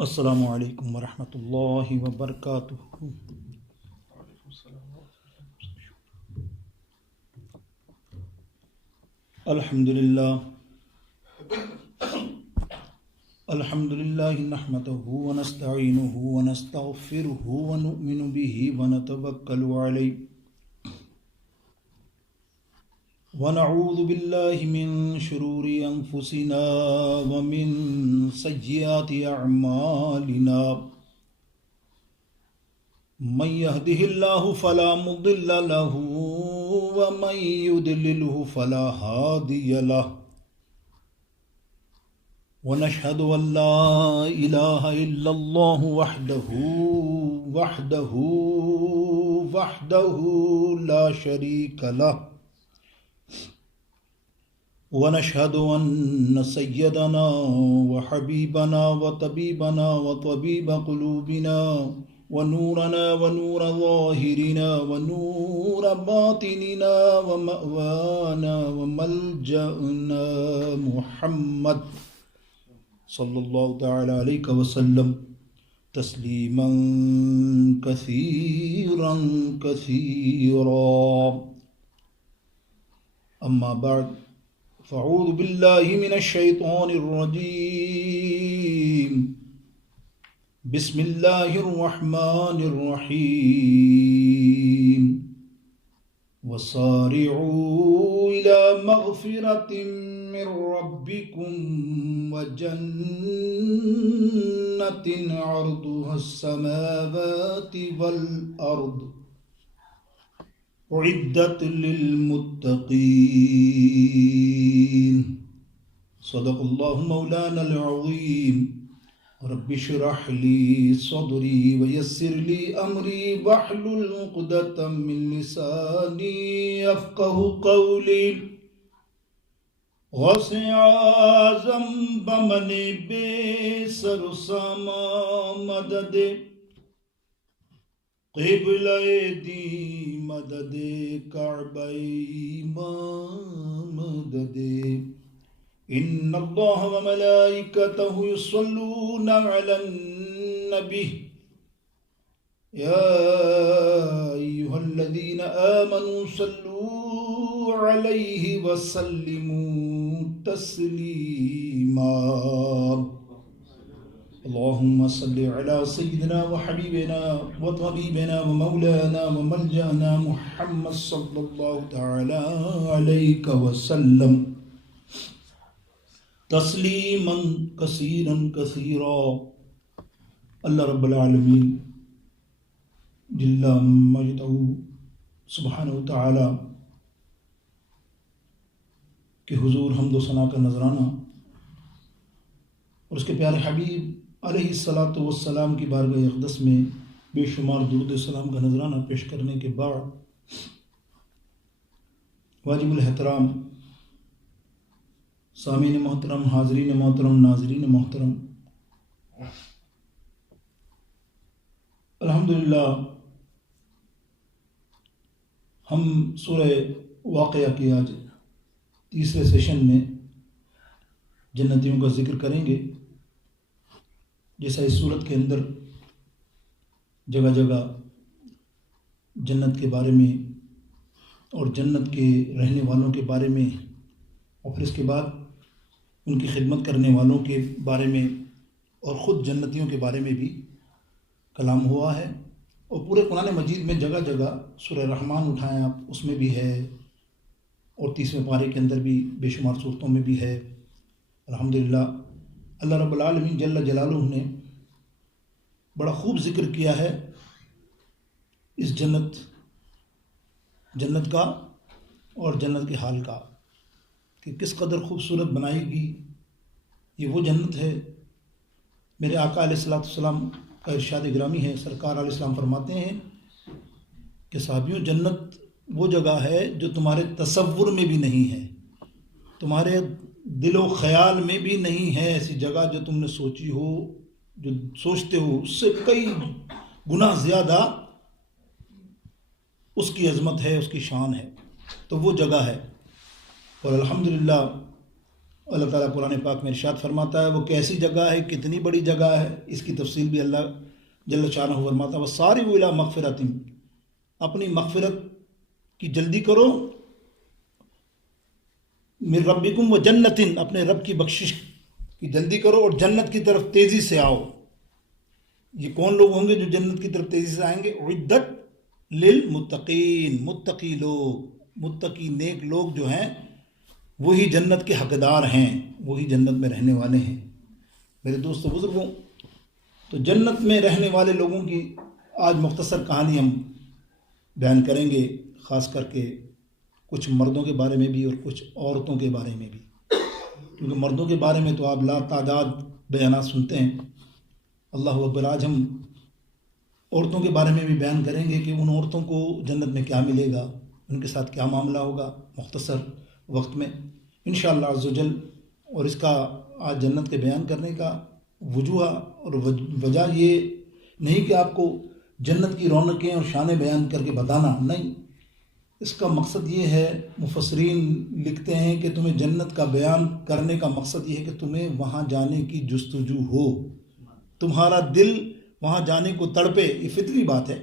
السلام علیکم ورحمۃ اللہ وبرکاتہ۔ الحمد للہ نحمده ونستعینه ونستغفره ونؤمن به ونتوکل علیہ ونعوذ باللہ من شرور انفسنا ومن سیئات اعمالنا، من يهده الله فلا مضل له ومن يضلله فلا هادي له، ونشهد أن لا إله إلا الله وحده لا شريك له، ونشهد أن سيدنا وحبيبنا وطبيبنا وطبيب قلوبنا ونورنا ونور ظاهرنا ونور باطننا ومأوانا وملجأنا محمد صلی اللہ تعالی علیہ وسلم تسلیما کثیرا کثیرا، اما بعد فاعوذ باللہ من الشیطان الرجیم، بسم اللہ الرحمن الرحیم، وسارعوا إلى مغفرة من ربكم وجنة عرضها السماوات والأرض أعدت للمتقين، صدق الله مولانا العظيم۔ رب اشرح لي صدري ويسر لي أمري واحلل عقدة من لساني يفقه قولي، وسع ذنب من بے سر و ساما مدد، قبلہ دی مدد، کعبہ مدد، ان اللہ وملائکتہ یصلون علی النبی یا ایہا الذین آمنوا صلوا علیہ وسلموا تسلیما، اللہم صل علی سیدنا وحبیبنا وطبیبنا ومولانا وملجأنا محمد صلی اللہ تعالی علیہ وسلم تسلیما کثیرا کثیرا۔ اللہ رب العالمین جل مجدہ سبحانہ وتعالی کہ حضور حمد و ثنا کا نذرانہ اور اس کے پیارے حبیب علیہ الصلاۃ والسلام کی بارگاہ اقدس میں بے شمار درود و سلام کا نذرانہ پیش کرنے کے بعد، واجب الاحترام سامعین محترم، حاضرین محترم، ناظرین محترم، الحمدللہ ہم سورہ واقعہ کی آج تیسرے سیشن میں جنتیوں کا ذکر کریں گے۔ جیسا اس صورت کے اندر جگہ جگہ جنت کے بارے میں اور جنت کے رہنے والوں کے بارے میں اور پھر اس کے بعد ان کی خدمت کرنے والوں کے بارے میں اور خود جنتیوں کے بارے میں بھی کلام ہوا ہے، اور پورے قرآن مجید میں جگہ جگہ سورہ رحمان اٹھائیں آپ، اس میں بھی ہے، اور 30ویں پارے کے اندر بھی بے شمار صورتوں میں بھی ہے۔ الحمدللہ اللہ رب العالمین جل جلالہ نے بڑا خوب ذکر کیا ہے اس جنت کا اور جنت کے حال کا، کہ کس قدر خوبصورت بنائی گی۔ یہ وہ جنت ہے، میرے آقا علیہ السلام کا ارشاد گرامی ہے، سرکار علیہ السلام فرماتے ہیں کہ صحابیوں، جنت وہ جگہ ہے جو تمہارے تصور میں بھی نہیں ہے، تمہارے دل و خیال میں بھی نہیں ہے۔ ایسی جگہ جو تم نے سوچی ہو، جو سوچتے ہو، اس سے کئی گنا زیادہ اس کی عظمت ہے، اس کی شان ہے، تو وہ جگہ ہے۔ اور الحمدللہ اللہ تعالیٰ قرآن پاک میں ارشاد فرماتا ہے وہ کیسی جگہ ہے، کتنی بڑی جگہ ہے، اس کی تفصیل بھی اللہ جل شانہ فرماتا ہے وَسَارِعُوا إِلَىٰ مَغْفِرَةٍ، اپنی مغفرت کی جلدی کرو، مِن ربکم وجنۃ، اپنے رب کی بخشش کی جلدی کرو اور جنت کی طرف تیزی سے آؤ۔ یہ کون لوگ ہوں گے جو جنت کی طرف تیزی سے آئیں گے؟ اعدت للمتقین، متقی لوگ، متقی نیک لوگ جو ہیں وہی جنت کے حقدار ہیں، وہی جنت میں رہنے والے ہیں۔ میرے دوستو بزرگوں، تو جنت میں رہنے والے لوگوں کی آج مختصر کہانی ہم بیان کریں گے، خاص کر کے کچھ مردوں کے بارے میں بھی اور کچھ عورتوں کے بارے میں بھی، کیونکہ مردوں کے بارے میں تو آپ لا تعداد بیانات سنتے ہیں۔ اللہ اکبر، آج ہم عورتوں کے بارے میں بھی بیان کریں گے کہ ان عورتوں کو جنت میں کیا ملے گا، ان کے ساتھ کیا معاملہ ہوگا، مختصر وقت میں انشاءاللہ عز و جل۔ اور اس کا آج جنت کے بیان کرنے کا وجوہ اور وجہ یہ نہیں کہ آپ کو جنت کی رونقیں اور شانیں بیان کر کے بتانا، نہیں، اس کا مقصد یہ ہے، مفسرین لکھتے ہیں کہ تمہیں جنت کا بیان کرنے کا مقصد یہ ہے کہ تمہیں وہاں جانے کی جستجو ہو، تمہارا دل وہاں جانے کو تڑپے۔ یہ فطری بات ہے،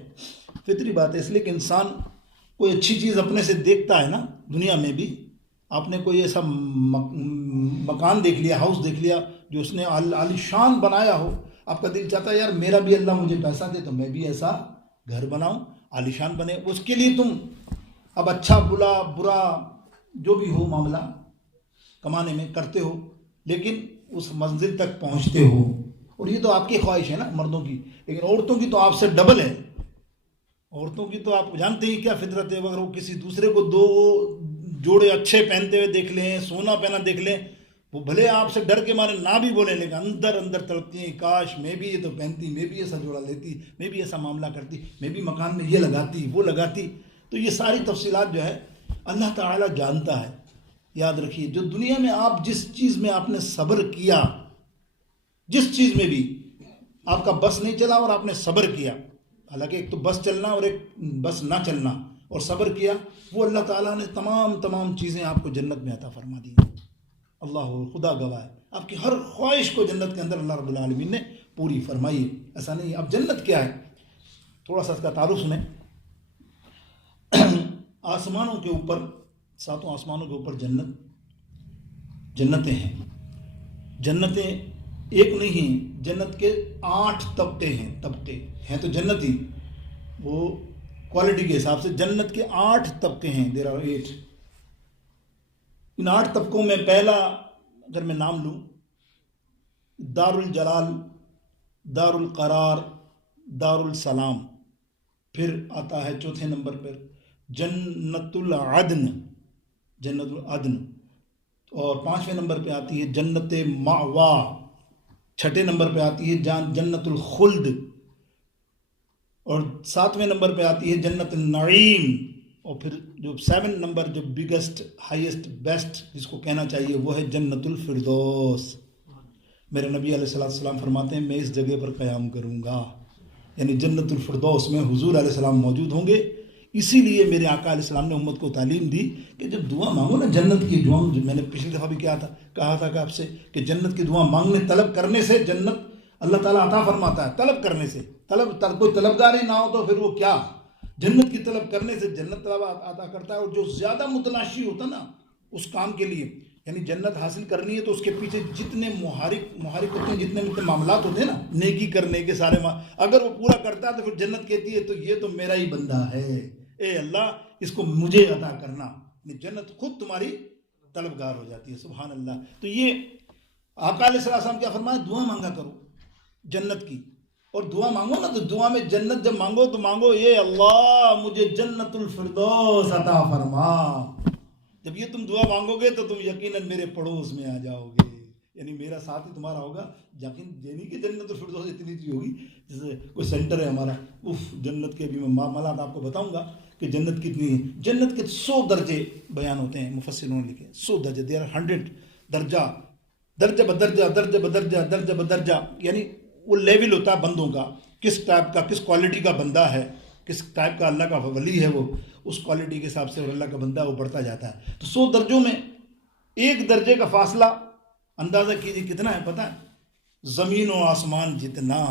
فطری بات ہے، اس لیے کہ انسان کوئی اچھی چیز اپنے سے دیکھتا ہے نا، دنیا میں بھی آپ نے کوئی ایسا مکان دیکھ لیا، ہاؤس دیکھ لیا جو اس نے عالی شان بنایا ہو، آپ کا دل چاہتا ہے یار میرا بھی اللہ مجھے پیسہ دے تو میں بھی ایسا گھر بناؤں، عالی شان بنے۔ اس کے لیے تم اب اچھا برا جو بھی ہو معاملہ کمانے میں کرتے ہو، لیکن اس منزل تک پہنچتے ہو، اور یہ تو آپ کی خواہش ہے نا مردوں کی، لیکن عورتوں کی تو آپ سے ڈبل ہے۔ عورتوں کی تو آپ جانتے ہی کیا فطرت ہے، اگر وہ کسی دوسرے کو دو جوڑے اچھے پہنتے ہوئے دیکھ لیں، سونا پہنا دیکھ لیں، وہ بھلے آپ سے ڈر کے مارے نہ بھی بولیں، لیکن اندر اندر تڑپتی ہیں، کاش میں بھی یہ تو پہنتی، میں بھی ایسا جوڑا لیتی، میں بھی ایسا معاملہ کرتی، میں بھی مکان میں یہ لگاتی وہ لگاتی۔ تو یہ ساری تفصیلات جو ہے اللہ تعالیٰ جانتا ہے۔ یاد رکھیے، جو دنیا میں آپ جس چیز میں آپ نے صبر کیا، جس چیز میں بھی آپ کا بس نہیں چلا اور آپ نے صبر کیا، حالانکہ ایک تو بس چلنا اور ایک بس نہ چلنا، اور صبر کیا، وہ اللہ تعالیٰ نے تمام چیزیں آپ کو جنت میں عطا فرما دی۔ اللہ خدا گواہ ہے، آپ کی ہر خواہش کو جنت کے اندر اللہ رب العالمین نے پوری فرمائی۔ ایسا نہیں ہے۔ اب جنت کیا ہے، تھوڑا سا اس کا تعارف سنیں۔ آسمانوں کے اوپر، ساتوں آسمانوں کے اوپر جنتیں ہیں۔ جنتیں ایک نہیں ہیں، جنت کے 8 طبقے ہیں تو جنت ہی، وہ کوالٹی کے حساب سے جنت کے 8 طبقے ہیں، دیر آر 8۔ ان 8 طبقوں میں پہلا اگر میں نام لوں، دار الجلال، دار القرار، دار السلام، پھر آتا ہے چوتھے نمبر پر جنت العدن، اور 5ویں نمبر پہ آتی ہے جنت مأوا، 6 نمبر پہ آتی ہے جنت الخلد، اور 7ویں نمبر پہ آتی ہے جنت النعیم، اور پھر جو 7 نمبر جو بگیسٹ ہائیسٹ بیسٹ جس کو کہنا چاہیے وہ ہے جنت الفردوس۔ میرے نبی علیہ السلام فرماتے ہیں میں اس جگہ پر قیام کروں گا، یعنی جنت الفردوس میں حضور علیہ السلام موجود ہوں گے۔ اسی لیے میرے آقا علیہ السلام نے امت کو تعلیم دی کہ جب دعا مانگو نا جنت کی دعا، میں نے پچھلی دفعہ بھی کہا تھا کہ آپ سے کہ جنت کی دعا مانگنے طلب کرنے سے جنت اللہ تعالیٰ عطا فرماتا ہے، طلب کرنے سے۔ کوئی طلبگار ہی نہ ہو تو پھر وہ کیا، جنت کی طلب کرنے سے جنت طلب عطا کرتا ہے۔ اور جو زیادہ متلاشی ہوتا نا اس کام کے لیے، یعنی جنت حاصل کرنی ہے تو اس کے پیچھے جتنے محرک ہوتے ہیں، جتنے معاملات ہوتے ہیں نا نیکی کرنے کے سارے اگر وہ پورا کرتا ہے تو پھر جنت کہتی ہے تو یہ تو میرا ہی بندہ ہے، اے اللہ اس کو مجھے عطا کرنا، جنت خود تمہاری طلبگار ہو جاتی ہے۔ سبحان اللہ۔ تو یہ آقا علیہ السلام کیا فرمایا، دعا مانگا کرو جنت کی، اور دعا مانگو نا تو دعا میں جنت جب مانگو تو مانگو اے اللہ مجھے جنت الفردوس عطا فرما۔ جب یہ تم دعا مانگو گے تو تم یقیناً میرے پڑوس میں آ جاؤ گے، یعنی میرا ساتھ ہی تمہارا ہوگا۔ یقین یعنی کہ جنت الفردوس اتنی سی ہوگی، جیسے کوئی سینٹر ہے ہمارا، جنت کے بھی میں معاملات آپ کو بتاؤں گا کہ جنت کتنی ہے۔ جنت کے 100 درجے بیان ہوتے ہیں، مفسروں نے لکھے 100 درجے، دیر 100 درجہ، درجہ بدرجہ درجہ بدرجہ درجہ بدرجہ، یعنی وہ لیول ہوتا ہے بندوں کا، کس ٹائپ کا، کس کوالٹی کا بندہ ہے، کس ٹائپ کا اللہ کا ولی ہے وہ اس کوالٹی کے حساب سے اور اللہ کا بندہ وہ بڑھتا جاتا ہے. تو 100 درجوں میں ایک درجے کا فاصلہ اندازہ کیجیے کتنا ہے پتہ ہے؟ زمین و آسمان جتنا.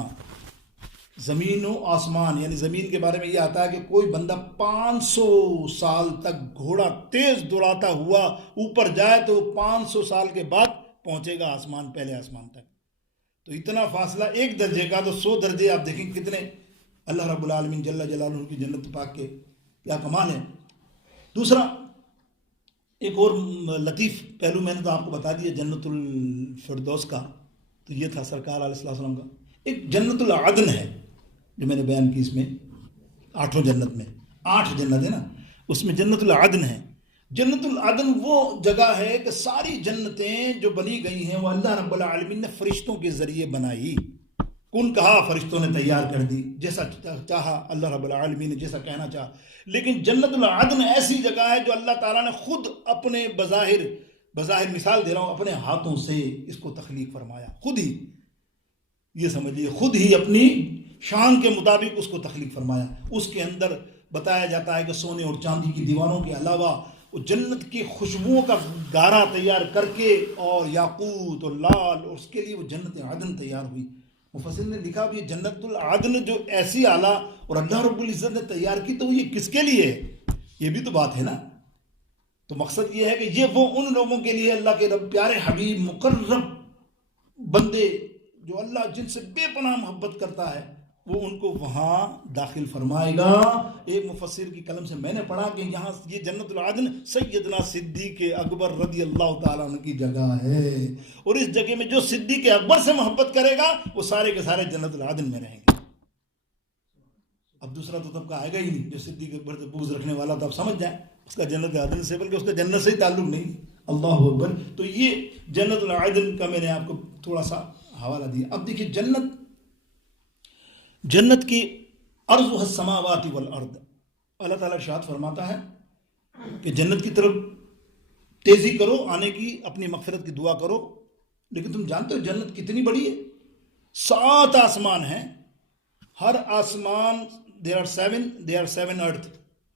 زمین و آسمان یعنی زمین کے بارے میں یہ آتا ہے کہ کوئی بندہ 500 سال تک گھوڑا تیز دوڑاتا ہوا اوپر جائے تو 500 سال کے بعد پہنچے گا آسمان، پہلے آسمان تک. تو اتنا فاصلہ ایک درجے کا، تو 100 درجے آپ دیکھیں کتنے اللہ رب العالمین جل جلالہ کی جنت پاک کے کیا کمال ہے. دوسرا ایک اور لطیف پہلو میں نے تو آپ کو بتا دیا جنت الفردوس کا، تو یہ تھا سرکار علیہ السلام کا. ایک جنت العدن ہے جو میں نے بیان کی، اس میں 8 جنت میں 8 جنت ہے نا، اس میں جنت العدن ہے. جنت العدن وہ جگہ ہے کہ ساری جنتیں جو بنی گئی ہیں وہ اللہ رب العالمین نے فرشتوں کے ذریعے بنائی. کن کہا فرشتوں نے تیار کر دی، جیسا چاہا اللہ رب العالمین نے جیسا کہنا چاہا. لیکن جنت العدن ایسی جگہ ہے جو اللہ تعالیٰ نے خود اپنے بظاہر مثال دے رہا ہوں، اپنے ہاتھوں سے اس کو تخلیق فرمایا. خود ہی یہ سمجھیے، خود ہی اپنی شان کے مطابق اس کو تخلیق فرمایا. اس کے اندر بتایا جاتا ہے کہ سونے اور چاندی کی دیواروں کے علاوہ وہ جنت کی خوشبوؤں کا گارا تیار کر کے اور یاقوت اور لال، اور اس کے لیے وہ جنت عدن تیار ہوئی. مفسر نے لکھا بھی جنت العدن جو ایسی اعلیٰ اور اللہ رب العزت نے تیار کی، تو یہ کس کے لیے ہے؟ یہ بھی تو بات ہے نا. تو مقصد یہ ہے کہ یہ وہ ان لوگوں کے لیے اللہ کے رب پیارے حبیب مقرب بندے جو اللہ جن سے بے پناہ محبت کرتا ہے، وہ ان کو وہاں داخل فرمائے گا. ایک مفسر کی قلم سے میں نے پڑھا کہ یہاں یہ جنت العدن سیدنا صدیق اکبر رضی اللہ تعالیٰ عنہ کی جگہ ہے، اور اس جگہ میں جو صدیق اکبر سے محبت کرے گا وہ سارے کے سارے جنت العدن میں رہیں گے. اب دوسرا تو طبقہ آئے گا ہی نہیں. جو صدیق اکبر سے بغض رکھنے والا تو آپ سمجھ جائیں اس کا جنت العدن سے، بلکہ اس کا جنت سے ہی تعلق نہیں. اللہ اکبر. تو یہ جنت العدن کا میں نے آپ کو تھوڑا سا حوالہ دیا. اب دیکھیے جنت کی ارض السماوات والارض، اللہ تعالیٰ ارشاد فرماتا ہے کہ جنت کی طرف تیزی کرو آنے کی، اپنی مغفرت کی دعا کرو. لیکن تم جانتے ہو جنت کتنی بڑی ہے؟ 7 آسمان ہیں. ہر آسمان there are seven earth،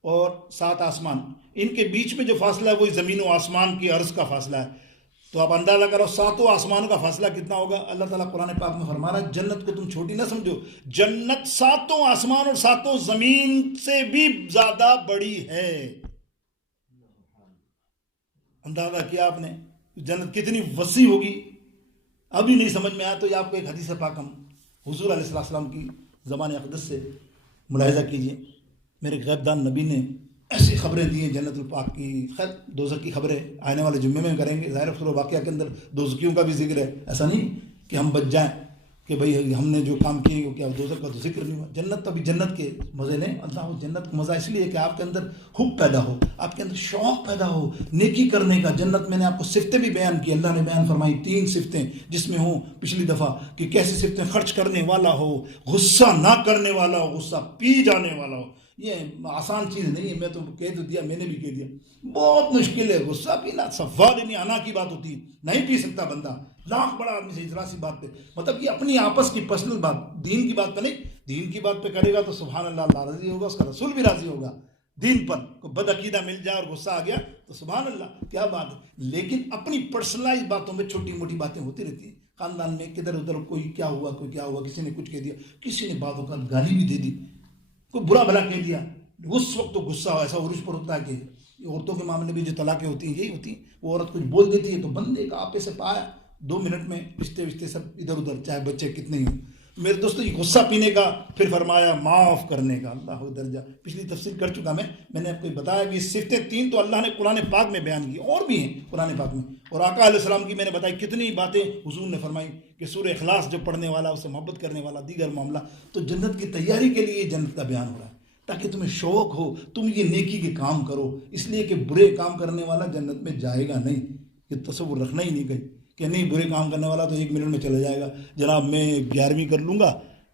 اور 7 آسمان، ان کے بیچ میں جو فاصلہ ہے وہی زمین و آسمان کی عرض کا فاصلہ ہے. تو آپ اندازہ کرو 7 آسمانوں کا فاصلہ کتنا ہوگا. اللہ تعالیٰ قرآن پاک میں فرما رہا ہے جنت کو تم چھوٹی نہ سمجھو، جنت 7 آسمان اور 7 زمین سے بھی زیادہ بڑی ہے. اندازہ کیا آپ نے جنت کتنی وسیع ہوگی. ابھی نہیں سمجھ میں آیا تو یہ آپ کو ایک حدیث پاک ہم حضور علیہ السلام کی زبان اقدس سے ملاحظہ کیجئے. میرے غیب دان نبی نے ایسی خبریں دی ہیں جنت الپاک کی. خیر دوزخ کی خبریں آنے والے جمعے میں کریں گے. ظاہر سورہ واقعہ کے اندر دوزخیوں کا بھی ذکر ہے. ایسا نہیں کہ ہم بچ جائیں کہ بھئی ہم نے جو کام کیے وہ کیا دوزخ کا تو ذکر نہیں ہوا. جنت تو ابھی جنت کے مزے لیں. اللہ جنت کا مزہ اس لیے کہ آپ کے اندر حب پیدا ہو، آپ کے اندر شوق پیدا ہو نیکی کرنے کا. جنت میں نے آپ کو صفتیں بھی بیان کی. اللہ نے بیان فرمائی 3 صفتیں جس میں ہوں پچھلی دفعہ کہ کیسی صفتیں، خرچ کرنے والا ہو، غصہ نہ کرنے والا ہو، غصہ پی جانے والا ہو. یہ آسان چیز نہیں ہے. میں تو کہہ تو دیا، میں نے بھی کہہ دیا بہت مشکل ہے غصہ پینا. سوال نہیں آنا کی بات ہوتی، نہیں پی سکتا بندہ. لاکھ بڑا آدمی سے ذرا سی بات پہ، مطلب یہ اپنی آپس کی پرسنل بات، دین کی بات پہ نہیں. دین کی بات پہ کرے گا تو سبحان اللہ، اللہ راضی ہوگا، اس کا رسول بھی راضی ہوگا. دین پر کوئی بد عقیدہ مل جائے اور غصہ آ گیا تو سبحان اللہ کیا بات ہے. لیکن اپنی پرسنلائز باتوں میں چھوٹی موٹی باتیں ہوتی رہتی ہیں. خاندان میں کدھر ادھر کوئی کیا ہوا، کوئی کیا ہوا، کسی نے کچھ کہہ دیا، کسی نے باتوں کا گالی بھی دے دی، کوئی برا بھلا کہہ دیا. اس وقت تو غصہ ایسا عروج پر ہوتا ہے کہ عورتوں کے معاملے میں جو طلاقیں ہوتی ہیں یہی ہوتی ہیں. وہ عورت کچھ بول دیتی ہے تو بندے کا آپے سے پایا 2 منٹ میں رشتے سب ادھر ادھر، چاہے بچے کتنے ہی ہوں. میرے دوستو یہ غصہ پینے کا، پھر فرمایا معاف کرنے کا. اللہ درجہ پچھلی تفصیل کر چکا میں نے آپ کو بتایا کہ صفتیں 3 تو اللہ نے قرآن پاک میں بیان کی، اور بھی ہیں قرآن پاک میں. اور آقا علیہ السلام کی میں نے بتائی کتنی باتیں حضور نے فرمائی کہ سورہ اخلاص جو پڑھنے والا، اس سے محبت کرنے والا، دیگر معاملہ. تو جنت کی تیاری کے لیے جنت کا بیان ہو رہا ہے تاکہ تمہیں شوق ہو، تم یہ نیکی کے کام کرو. اس لیے کہ برے کام کرنے والا جنت میں جائے گا نہیں. یہ تصور رکھنا ہی نہیں کہیں کہ نہیں برے کام کرنے والا تو 1 منٹ میں چلا جائے گا. جناب میں 11ویں کر لوں گا،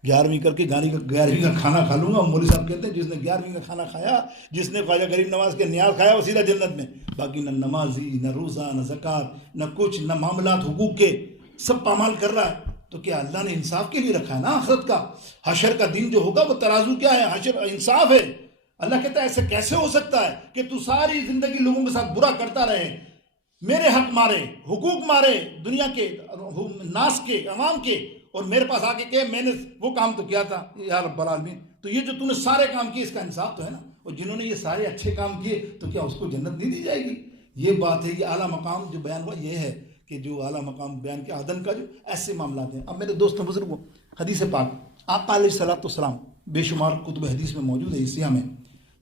11ویں کر کے 11ویں کا کھانا کھا لوں گا. مولوی صاحب کہتے ہیں جس نے 11ویں کا کھانا کھایا، جس نے خواجہ غریب نواز کے نیاز کھایا، وہ سیدھا جنت میں. باقی نہ نمازی، نہ روزہ، نہ زکوٰۃ، نہ کچھ، نہ معاملات حقوق کے، سب پامال کر رہا ہے تو کیا اللہ نے انصاف کے لیے رکھا ہے نا آخرت کا؟ حشر کا دن جو ہوگا وہ ترازو کیا ہے؟ حشر انصاف ہے. اللہ کہتا ہے ایسے کیسے ہو سکتا ہے کہ تو ساری زندگی لوگوں کے ساتھ برا کرتا رہے، میرے حق مارے، حقوق مارے دنیا کے، ناس کے، عوام کے، اور میرے پاس آ کے کہ میں نے وہ کام تو کیا تھا یا رب العالمین. تو یہ جو تو نے سارے کام کیے اس کا انصاف تو ہے نا. اور جنہوں نے یہ سارے اچھے کام کیے تو کیا اس کو جنت نہیں دی جائے گی؟ یہ بات ہے. یہ اعلیٰ مقام جو بیان ہوا یہ ہے کہ جو اعلیٰ مقام بیان کیا عدن کا جو ایسے معاملات ہیں. اب میرے دوستوں بزرگوں، حدیث پاک آقا علیہ السلام بے شمار کتب حدیث میں موجود ہے. اسیہ میں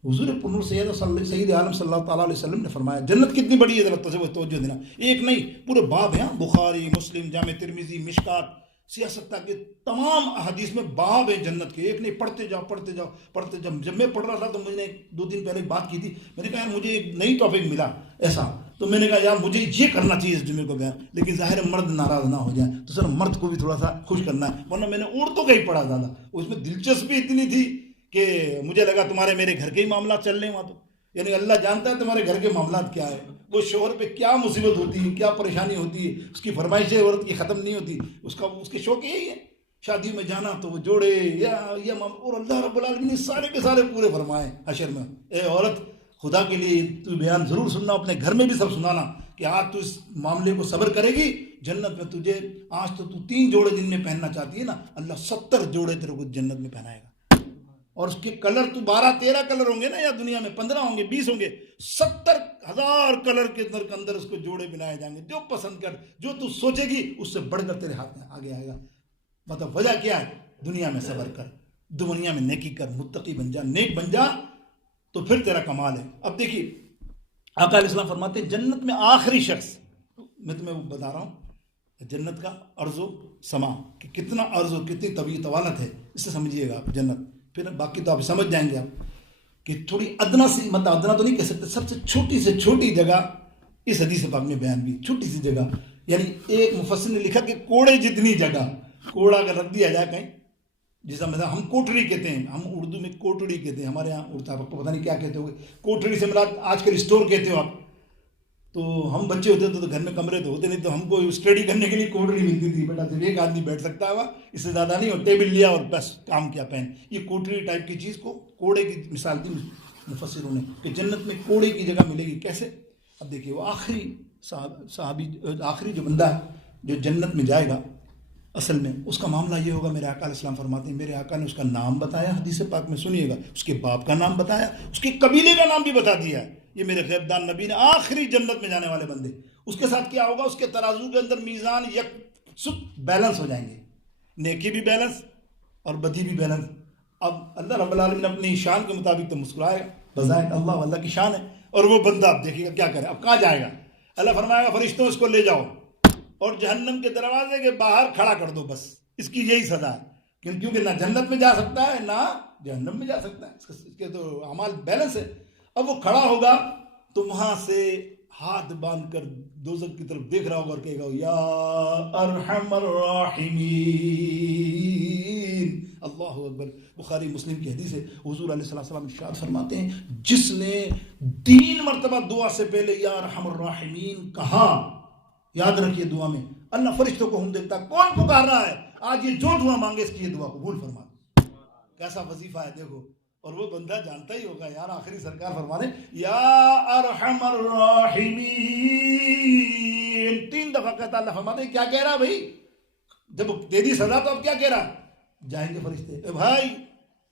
حضور پرنور سید عالم صلی اللہ تعالیٰ علیہ وسلم نے فرمایا جنت کتنی بڑی ہے، ذرا توجہ دینا. ایک نہیں، پورے باب ہیں، بخاری، مسلم، جامع ترمذی، مشکات، سیاست کے تمام احادیث میں باب ہے جنت کے. ایک نہیں، پڑھتے جاؤ. جب میں پڑھ رہا تھا تو میں نے 2 دن پہلے بات کی تھی. میں نے کہا یار مجھے ایک نئی ٹاپک ملا ایسا، تو میں نے کہا یار مجھے یہ کرنا چاہیے اس جمعے کو بیان. لیکن ظاہر مرد ناراض نہ ہو جائیں تو سر مرد کو بھی تھوڑا سا خوش کرنا ہے. ورنہ میں نے اردو کا ہی پڑھا زیادہ، اس میں دلچسپی اتنی تھی کہ مجھے لگا تمہارے میرے گھر کے ہی معاملات چل رہے ہیں وہاں. تو یعنی اللہ جانتا ہے تمہارے گھر کے معاملات کیا ہے، وہ شوہر پہ کیا مصیبت ہوتی ہے، کیا پریشانی ہوتی ہے، اس کی فرمائشیں عورت کی ختم نہیں ہوتی، اس کے شوق یہی ہے شادی میں جانا تو وہ جوڑے یا اور اللہ رب العالمین نے سارے کے سارے پورے فرمائے حشر میں. اے عورت خدا کے لیے تو بیان ضرور سننا، اپنے گھر میں بھی سب سنانا کہ آج تو اس معاملے کو صبر کرے گی جنت میں تجھے، آج تو 3 جوڑے دن میں پہننا چاہتی ہے نا، اللہ 70 جوڑے تیرے کو جنت میں پہنائے گا. اور اس کے کلر تو 12-13 کلر ہوں گے نا، یا دنیا میں 15 ہوں گے، 20 ہوں گے، 70,000 کلر کے اندر اس کو جوڑے بنائے جائیں گے. جو پسند کر، جو تو سوچے گی اس سے بڑھ کر تیرے ہاتھ میں آگے آئے گا. مطلب وجہ کیا ہے؟ دنیا میں صبر کر، دنیا میں نیکی کر، متقی بن جا، نیک بن جا تو پھر تیرا کمال ہے. اب دیکھیے آقا علیہ السلام فرماتے ہیں جنت میں آخری شخص، میں تمہیں وہ بتا رہا ہوں جنت کا عرض و سما کہ کتنا عرض و کتنی طوالت ہے، اس سے سمجھیے گا آپ جنت. پھر باقی تو آپ سمجھ جائیں گے آپ کہ تھوڑی ادنا سی، مطلب ادنا تو نہیں کہہ سکتے، سب سے چھوٹی جگہ اس حدیث پاک میں بیان بھی، چھوٹی سی جگہ. یعنی ایک مفسر نے لکھا کہ کوڑے جتنی جگہ، کوڑا اگر رکھ دیا جائے کہیں، جیسا مثلا ہم کوٹڑی کہتے ہیں، ہم اردو میں کوٹڑی کہتے ہیں، ہمارے یہاں اردو آپ کو پتہ نہیں کیا کہتے ہو گے. کوٹڑی سے مراد آج کل اسٹور کہتے ہو آپ. تو ہم بچے ہوتے تھے تو گھر میں کمرے تو ہوتے نہیں، تو ہم کو اسٹڈی کرنے کے لیے کوٹڑی ملتی تھی. بیٹا صرف ایک آدمی بیٹھ سکتا ہے، اس سے زیادہ نہیں، اور ٹیبل لیا اور بس کام کیا پین. یہ کوٹڑی ٹائپ کی چیز کو کوڑے کی مثال دی مفسروں نے کہ جنت میں کوڑے کی جگہ ملے گی. کیسے؟ اب دیکھیے وہ صحابی آخری جو بندہ ہے جو جنت میں جائے گا، اصل میں اس کا معاملہ یہ ہوگا. میرے آقا علیہ السلام فرماتے ہیں، میرے آقا نے اس کا نام بتایا حدیث پاک میں، سنیے گا، اس کے باپ کا نام بتایا، اس کے قبیلے کا نام بھی بتا دیا. یہ میرے غیب دان نبی نے آخری جنت میں جانے والے بندے، اس کے ساتھ کیا ہوگا؟ اس کے ترازو کے اندر میزان یکسر بیلنس ہو جائیں گے، نیکی بھی بیلنس اور بدی بھی بیلنس. اب اللہ رب العالمین اپنی شان کے مطابق تو مسکرائے گا، بظاہر اللہ کی شان ہے. اور وہ بندہ اب دیکھیے گا کیا کرے. اب کہاں جائے گا؟ اللہ فرمائے گا فرشتوں اس کو لے جاؤ اور جہنم کے دروازے کے باہر کھڑا کر دو، بس اس کی یہی سزا ہے. کیونکہ نہ جنت میں جا سکتا ہے نہ جہنم میں جا سکتا ہے، اس کے تو اعمال بیلنس ہے. اب وہ کھڑا ہوگا تو وہاں سے ہاتھ باندھ کر دوزخ کی طرف دیکھ رہا ہوگا اور کہے گا یا ارحم الراحمین. اللہ اکبر. بخاری مسلم کی حدیث ہے، حضور علیہ السلام ارشاد فرماتے ہیں جس نے 3 مرتبہ دعا سے پہلے یا ارحم الراحمین کہا، یاد رکھیے دعا میں اللہ فرشتوں کو ہم دیکھتا کون پکار رہا ہے، آج یہ جو دعا مانگے اس کی یہ دعا قبول فرما. کیسا وظیفہ ہے دیکھو. اور وہ بندہ جانتا ہی ہوگا یار، آخری سرکار فرمانے یا ارحم الراحمین 3 دفعہ کہتا. اللہ فرماتے کیا کہہ رہا بھائی؟ جب دے دی سزا تو اب کیا کہہ رہا؟ جائیں گے فرشتے، اے بھائی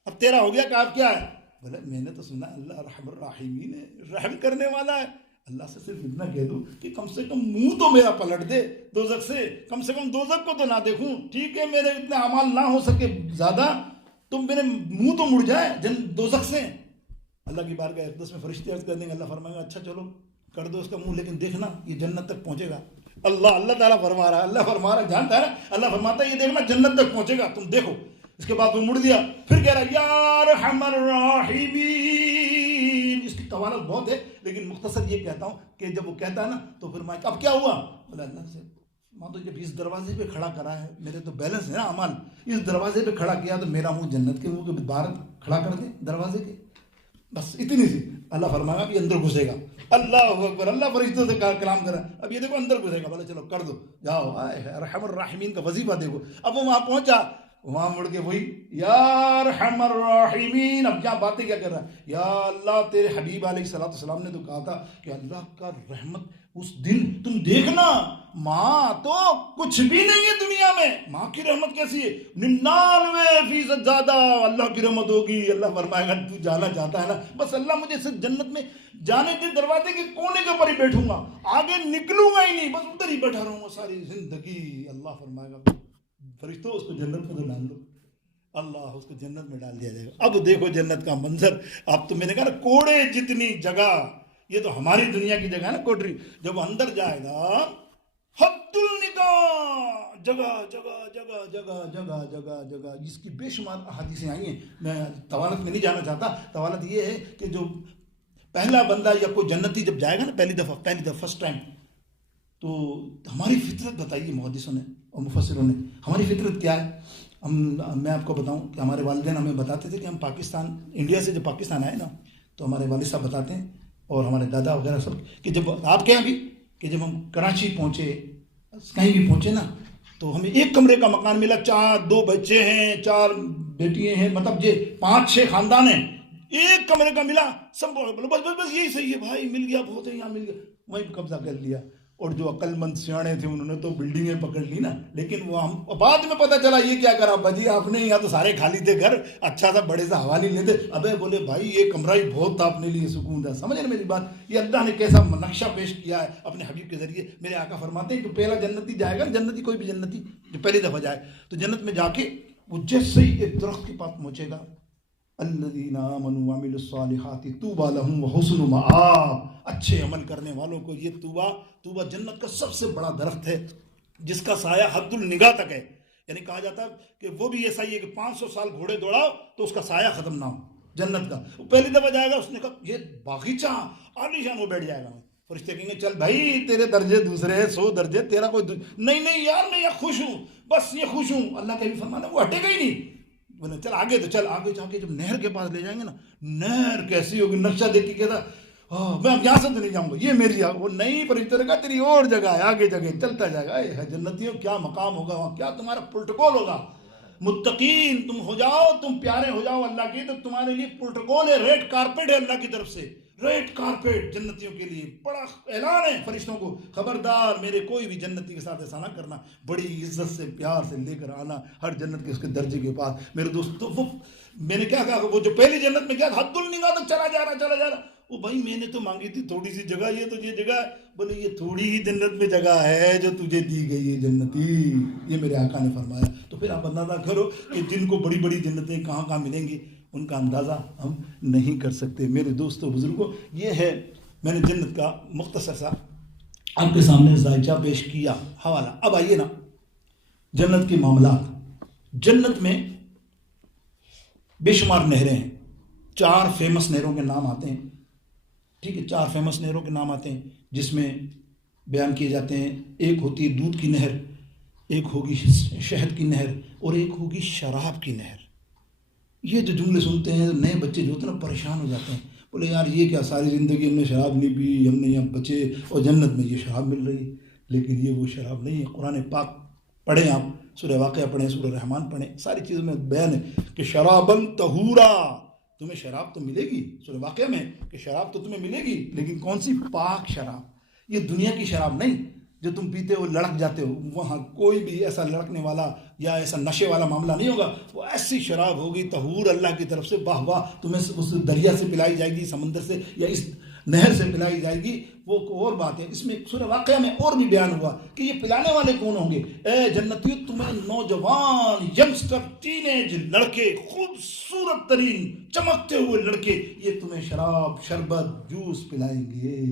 اب تیرا ہو گیا کہ اب کیا ہے؟ بولے میں نے تو سنا اللہ ارحم الراحمین ہے، رحم کرنے والا ہے. اللہ سے صرف اتنا کہہ دوں کہ کم سے کم منہ تو میرا پلٹ دے دوزخ سے، کم سے کم دوزخ کو تو نہ دیکھوں. ٹھیک ہے میرے اتنے اعمال نہ ہو سکے زیادہ تو میرے منہ تو مڑ جائے دوزخ سے. اللہ کی بارگاہ اقدس میں فرشتے عرض کر دیں گے، اللہ فرمائے گا اچھا چلو کر دو اس کا منہ، لیکن دیکھنا یہ جنت تک پہنچے گا. اللہ تعالیٰ فرما رہا ہے جانتا ہے نا. اللہ فرماتا ہے یہ دیکھنا جنت تک پہنچے گا، تم دیکھو. اس کے بعد وہ مڑ دیا، پھر کہہ رہا یا ارحم الراحمین. اس کی طوالت بہت ہے لیکن مختصر یہ کہتا ہوں کہ جب وہ کہتا ہے نا تو پھر میں اب کیا ہوا؟ بولا اللہ سے ماں تو جب اس دروازے پہ کھڑا کرا ہے، میرے تو بیلنس ہے نا اعمال، اس دروازے پہ کھڑا کیا تو میرا منہ جنت کے منہ کے باہر کھڑا کر دے دروازے کے. بس اتنی سی. اللہ فرمائے گا کہ اندر گھسے گا. اللہ اکبر. اللہ فرشتوں سے کلام کر رہا ہے. اب یہ دیکھو اندر گھسے گا. بولے چلو کر دو, جاؤ. ارحم الراحمین کا وظیفہ دیکھو. اب وہ وہاں پہنچا, وہاں مڑ کے وہی یا ارحم الراحمین. اب کیا باتیں کیا کر رہا ہے, یا اللہ تیرے حبیب علیہ الصلوۃ والسلام نے تو کہا تھا کہ اللہ کا رحمت اس دن تم دیکھنا, ماں تو کچھ بھی نہیں ہے دنیا میں, ماں کی رحمت کیسی ہے, 99% زیادہ اللہ کی رحمت ہوگی. اللہ فرمائے گا تو جانا چاہتا ہے نا, بس اللہ مجھے اس جنت میں جانے کے دروازے کے کونے کے اوپر ہی بیٹھوں گا, آگے نکلوں گا ہی نہیں, بس ادھر ہی بیٹھا رہوں گا ساری زندگی. اللہ فرمائے گا فرشتوں اس کو جنت میں تو ڈال دو. اللہ اس کو جنت میں ڈال دیا جائے گا. اب دیکھو جنت کا منظر. اب تو میں نے کہا نا کوڑے جتنی جگہ, یہ تو ہماری دنیا کی جگہ ہے نا کوٹری. جب وہ اندر جائے گا حد النگاہ, جگہ جگہ جگہ جگہ جگہ جگہ جگہ, جس کی بے شمار احادیثیں آئی ہیں. میں طوالت میں نہیں جانا چاہتا. طوالت یہ ہے کہ جو پہلا بندہ یا کوئی جنتی جب جائے گا نا پہلی دفعہ فرسٹ ٹائم, تو ہماری فطرت بتائیے محدثوں نے اور مفسروں نے, ہماری فطرت کیا ہے. میں آپ کو بتاؤں کہ ہمارے والدین ہمیں بتاتے تھے کہ ہم پاکستان, انڈیا سے جب پاکستان آئے نا, تو ہمارے والد صاحب بتاتے ہیں اور ہمارے دادا وغیرہ سب, کہ جب آپ کے یہاں بھی کہ جب ہم کراچی پہنچے, کہیں بھی پہنچے نا, تو ہمیں ایک کمرے کا مکان ملا. 2 بچے ہیں, 4 بیٹیاں ہیں, مطلب یہ 5-6 خاندان ہیں, ایک کمرے کا ملا. سب بولو بس بس بس یہی صحیح ہے بھائی, مل گیا, بہت ہے, یہاں مل گیا, وہیں قبضہ کر لیا. اور جو عقل مند سیانے تھے انہوں نے تو بلڈنگیں پکڑ لی نا. لیکن وہ ہم بعد میں پتہ چلا یہ کیا کرا بجی آپ نے, یہاں تو سارے خالی تھے گھر, اچھا سا بڑے سا حوالی لیتے. ابے بولے بھائی یہ کمرہ ہی بہت تھا اپنے لیے, سکون تھا. سمجھ رہے میری بات, یہ اللہ نے کیسا نقشہ پیش کیا ہے اپنے حبیب کے ذریعے. میرے آقا فرماتے ہیں کہ پہلا جنتی جائے گا, جنتی کوئی بھی جنتی جو پہلی دفعہ جائے تو جنت میں جا کے وہ جیسے ہی ایک درخت کے پاس پہنچے گا, الذین آمنوا وعملوا الصالحات طوبی لہم وحسن مآب, اچھے عمل کرنے والوں کو یہ طوبہ جنت کا سب سے بڑا درخت ہے جس کا سایہ حد النگاہ تک ہے. یعنی کہا جاتا ہے کہ وہ بھی ایسا ہی ہے کہ 500 سال گھوڑے دوڑاؤ تو اس کا سایہ ختم نہ ہو جنت کا. وہ پہلی دفعہ جائے گا, اس نے کہا یہ باغیچہ عالیشان, وہ بیٹھ جائے گا. فرشتے کہیں گے چل بھائی تیرے درجے دوسرے ہیں, 100 درجے, تیرا کوئی نہیں یار, میں یہ خوش ہوں, بس یہ خوش ہوں. اللہ کا بھی فرمانا وہ ہٹے گا ہی نہیں. بولے چل آگے, تو چل آگے جا کے جب نہر کے پاس لے جائیں گے نا, نہر کیسی ہوگی, نقشہ دیکھ کے کہتا میں اب یہاں سے تو نہیں جاؤں گا, یہ میری وہ نہیں فرشتے نے کہا تیری اور جگہ ہے, آگے جگہ چلتا جائے گا. اے جنتیوں کیا مقام ہوگا وہاں, کیا تمہارا پروٹوکول ہوگا. متقین تم ہو جاؤ, تم پیارے ہو جاؤ اللہ کی, تو تمہارے لیے پروٹوکول ہے, ریڈ کارپیٹ ہے اللہ کی طرف سے, ریڈ کارپیٹ جنتیوں کے لیے. بڑا اعلان ہے فرشتوں کو, خبردار میرے کوئی بھی جنتی کے ساتھ ایسا نہ کرنا, بڑی عزت سے پیار سے لے کر آنا ہر جنت کے اس کے درجے کے پاس. میرے دوست تو وہ میں نے کیا کہا, وہ جو پہلی جنت میں کیا حد النگاہ تک چلا جا رہا, وہ بھائی میں نے تو مانگی تھی تھوڑی سی جگہ, یہ تو یہ جگہ ہے. بولے یہ تھوڑی ہی جنت میں جگہ ہے جو تجھے دی گئی ہے جنتی, یہ میرے آقا نے فرمایا. تو پھر آپ اندازہ کرو کہ جن کو بڑی بڑی جنتیں کہاں کہاں ملیں گی, ان کا اندازہ ہم نہیں کر سکتے. میرے دوستوں بزرگوں, یہ ہے میں نے جنت کا مختصر سا آپ کے سامنے ذائچہ پیش کیا حوالہ. اب آئیے نا جنت کے معاملات. جنت میں بے شمار نہریں ہیں, 4 فیمس نہروں کے نام آتے ہیں. ٹھیک ہے, 4 فیمس نہروں کے نام آتے ہیں جس میں بیان کیے جاتے ہیں. ایک ہوتی ہے دودھ کی نہر, ایک ہوگی شہد کی نہر, اور ایک ہوگی شراب کی نہر. یہ جو جملے سنتے ہیں نئے بچے جو ہوتے ہیں نا پریشان ہو جاتے ہیں, بولے یار یہ کیا, ساری زندگی ہم نے شراب نہیں پی, ہم نے یہاں بچے, اور جنت میں یہ شراب مل رہی ہے. لیکن یہ وہ شراب نہیں ہے. قرآن پاک پڑھیں آپ, سورہ واقعہ پڑھیں, سورہ رحمان پڑھیں, ساری چیزوں میں بیان ہے کہ شرابن طہورا, تمہیں شراب تو ملے گی. سورہ واقعہ میں کہ شراب تو تمہیں ملے گی, لیکن کون سی, پاک شراب. یہ دنیا کی شراب نہیں جو تم پیتے ہو لڑک جاتے ہو. وہاں کوئی بھی ایسا لڑکنے والا یا ایسا نشے والا معاملہ نہیں ہوگا. وہ ایسی شراب ہوگی طہور اللہ کی طرف سے, واہ واہ, تمہیں اس دریا سے پلائی جائے گی, سمندر سے یا اس نہر سے پلائی جائے گی. وہ اور بات ہے. اس میں سورہ واقعہ میں اور بھی بیان ہوا کہ یہ پلانے والے کون ہوں گے. اے جنتیوں, تمہیں نوجوان ینگسٹر ٹین لڑکے, خوبصورت ترین چمکتے ہوئے لڑکے, یہ تمہیں شراب, شربت, جوس پلائیں گے.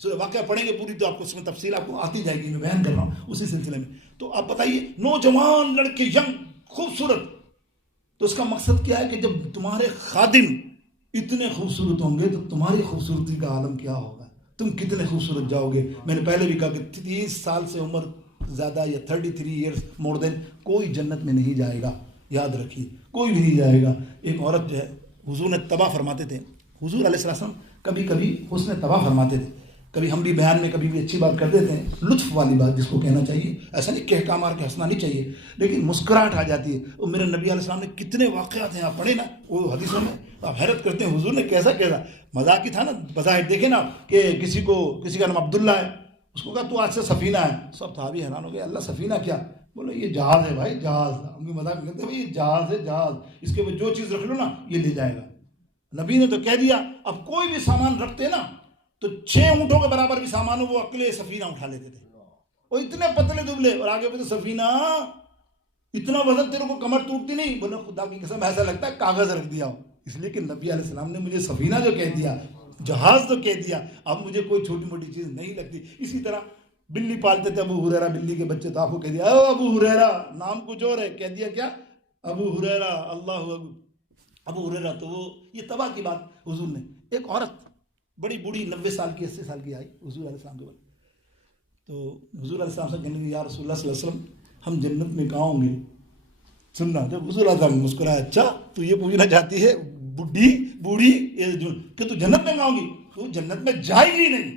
سورہ واقعہ پڑھیں گے پوری تو آپ کو اس میں تفصیل آپ کو آتی جائے گی, میں بیان کر رہا ہوں اسی سلسلے میں. تو آپ بتائیے, نوجوان لڑکے, ینگ, خوبصورت. تو اس کا مقصد کیا ہے کہ جب تمہارے خادم اتنے خوبصورت ہوں گے تو تمہاری خوبصورتی کا عالم کیا ہوگا, تم کتنے خوبصورت جاؤ گے. میں نے پہلے بھی کہا کہ 30 سال سے عمر زیادہ یا 33 ایئرس مور دین کوئی جنت میں نہیں جائے گا. یاد رکھیے, کوئی بھی نہیں جائے گا. ایک عورت جو ہے حضور نے تباہ فرماتے تھے, حضور علیہ السلام کبھی کبھی حسن طبع فرماتے تھے. کبھی ہم بھی بیان میں کبھی بھی اچھی بات کر دیتے ہیں, لطف والی بات جس کو کہنا چاہیے, ایسا نہیں کہہ کا مار کے ہنسنا نہیں چاہیے, لیکن مسکراہٹ آ جاتی ہے. اور میرے نبی علیہ السلام نے کتنے واقعات ہیں, آپ پڑھیں نا وہ حدیثوں میں, آپ حیرت کرتے ہیں حضور نے کیسا مذاق ہی تھا نا بظاہر. دیکھیں نا کہ کسی کا نام عبداللہ ہے, اس کو کہا تو آج سے سفینہ ہے. سب صحابی حیران ہو گئے, اللہ سفینہ کیا؟ بولو یہ جہاز ہے بھائی, جہاز. ہم بھی مذاق کرتے ہیں بھائی یہ جہاز ہے, جہاز, اس کے اوپر جو چیز رکھ لو نا یہ لے جائے گا. نبی نے تو کہہ دیا. اب کوئی بھی سامان رکھتے نا تو 6 اونٹوں کے برابر بھی سامان ہو وہ اکیلے سفینہ اٹھا لیتے تھے. اور اتنے پتلے دبلے, اور آگے بولتے سفینہ اتنا وزن تیرے کو کمر ٹوٹتی نہیں. بولے خدا کی قسم ایسا لگتا ہے کاغذ رکھ دیا ہو. اس لیے کہ نبی علیہ السلام نے مجھے سفینہ جو کہہ دیا, جہاز تو کہہ دیا, اب مجھے کوئی چھوٹی موٹی چیز نہیں لگتی. اسی طرح بلی پالتے تھے ابو ہریرہ, بلی کے بچے, تو آپ کو کہہ دیا ابو ہریرہ, نام کچھ اور ہے, کہہ دیا کیا ابو ہریرہ, اللہ ابو ہریرہ. تو وہ یہ طبع کی بات حضور نے. ایک عورت بڑی بوڑھی 90 سال کی 80 سال کی آئی حضور علیہ السلام کے بعد. تو حضور علیہ السلام سے کہنے لگے یا رسول اللہ صلی اللہ علیہ وسلم ہم جنت میں کہاں ہوں گے؟ سننا, جب حضور علیہ السلام مسکرایا, اچھا تو یہ پوچھنا چاہتی ہے بوڑھی کہ تو جنت میں کہاں ہوگی؟ تو جنت میں جائے گی نہیں.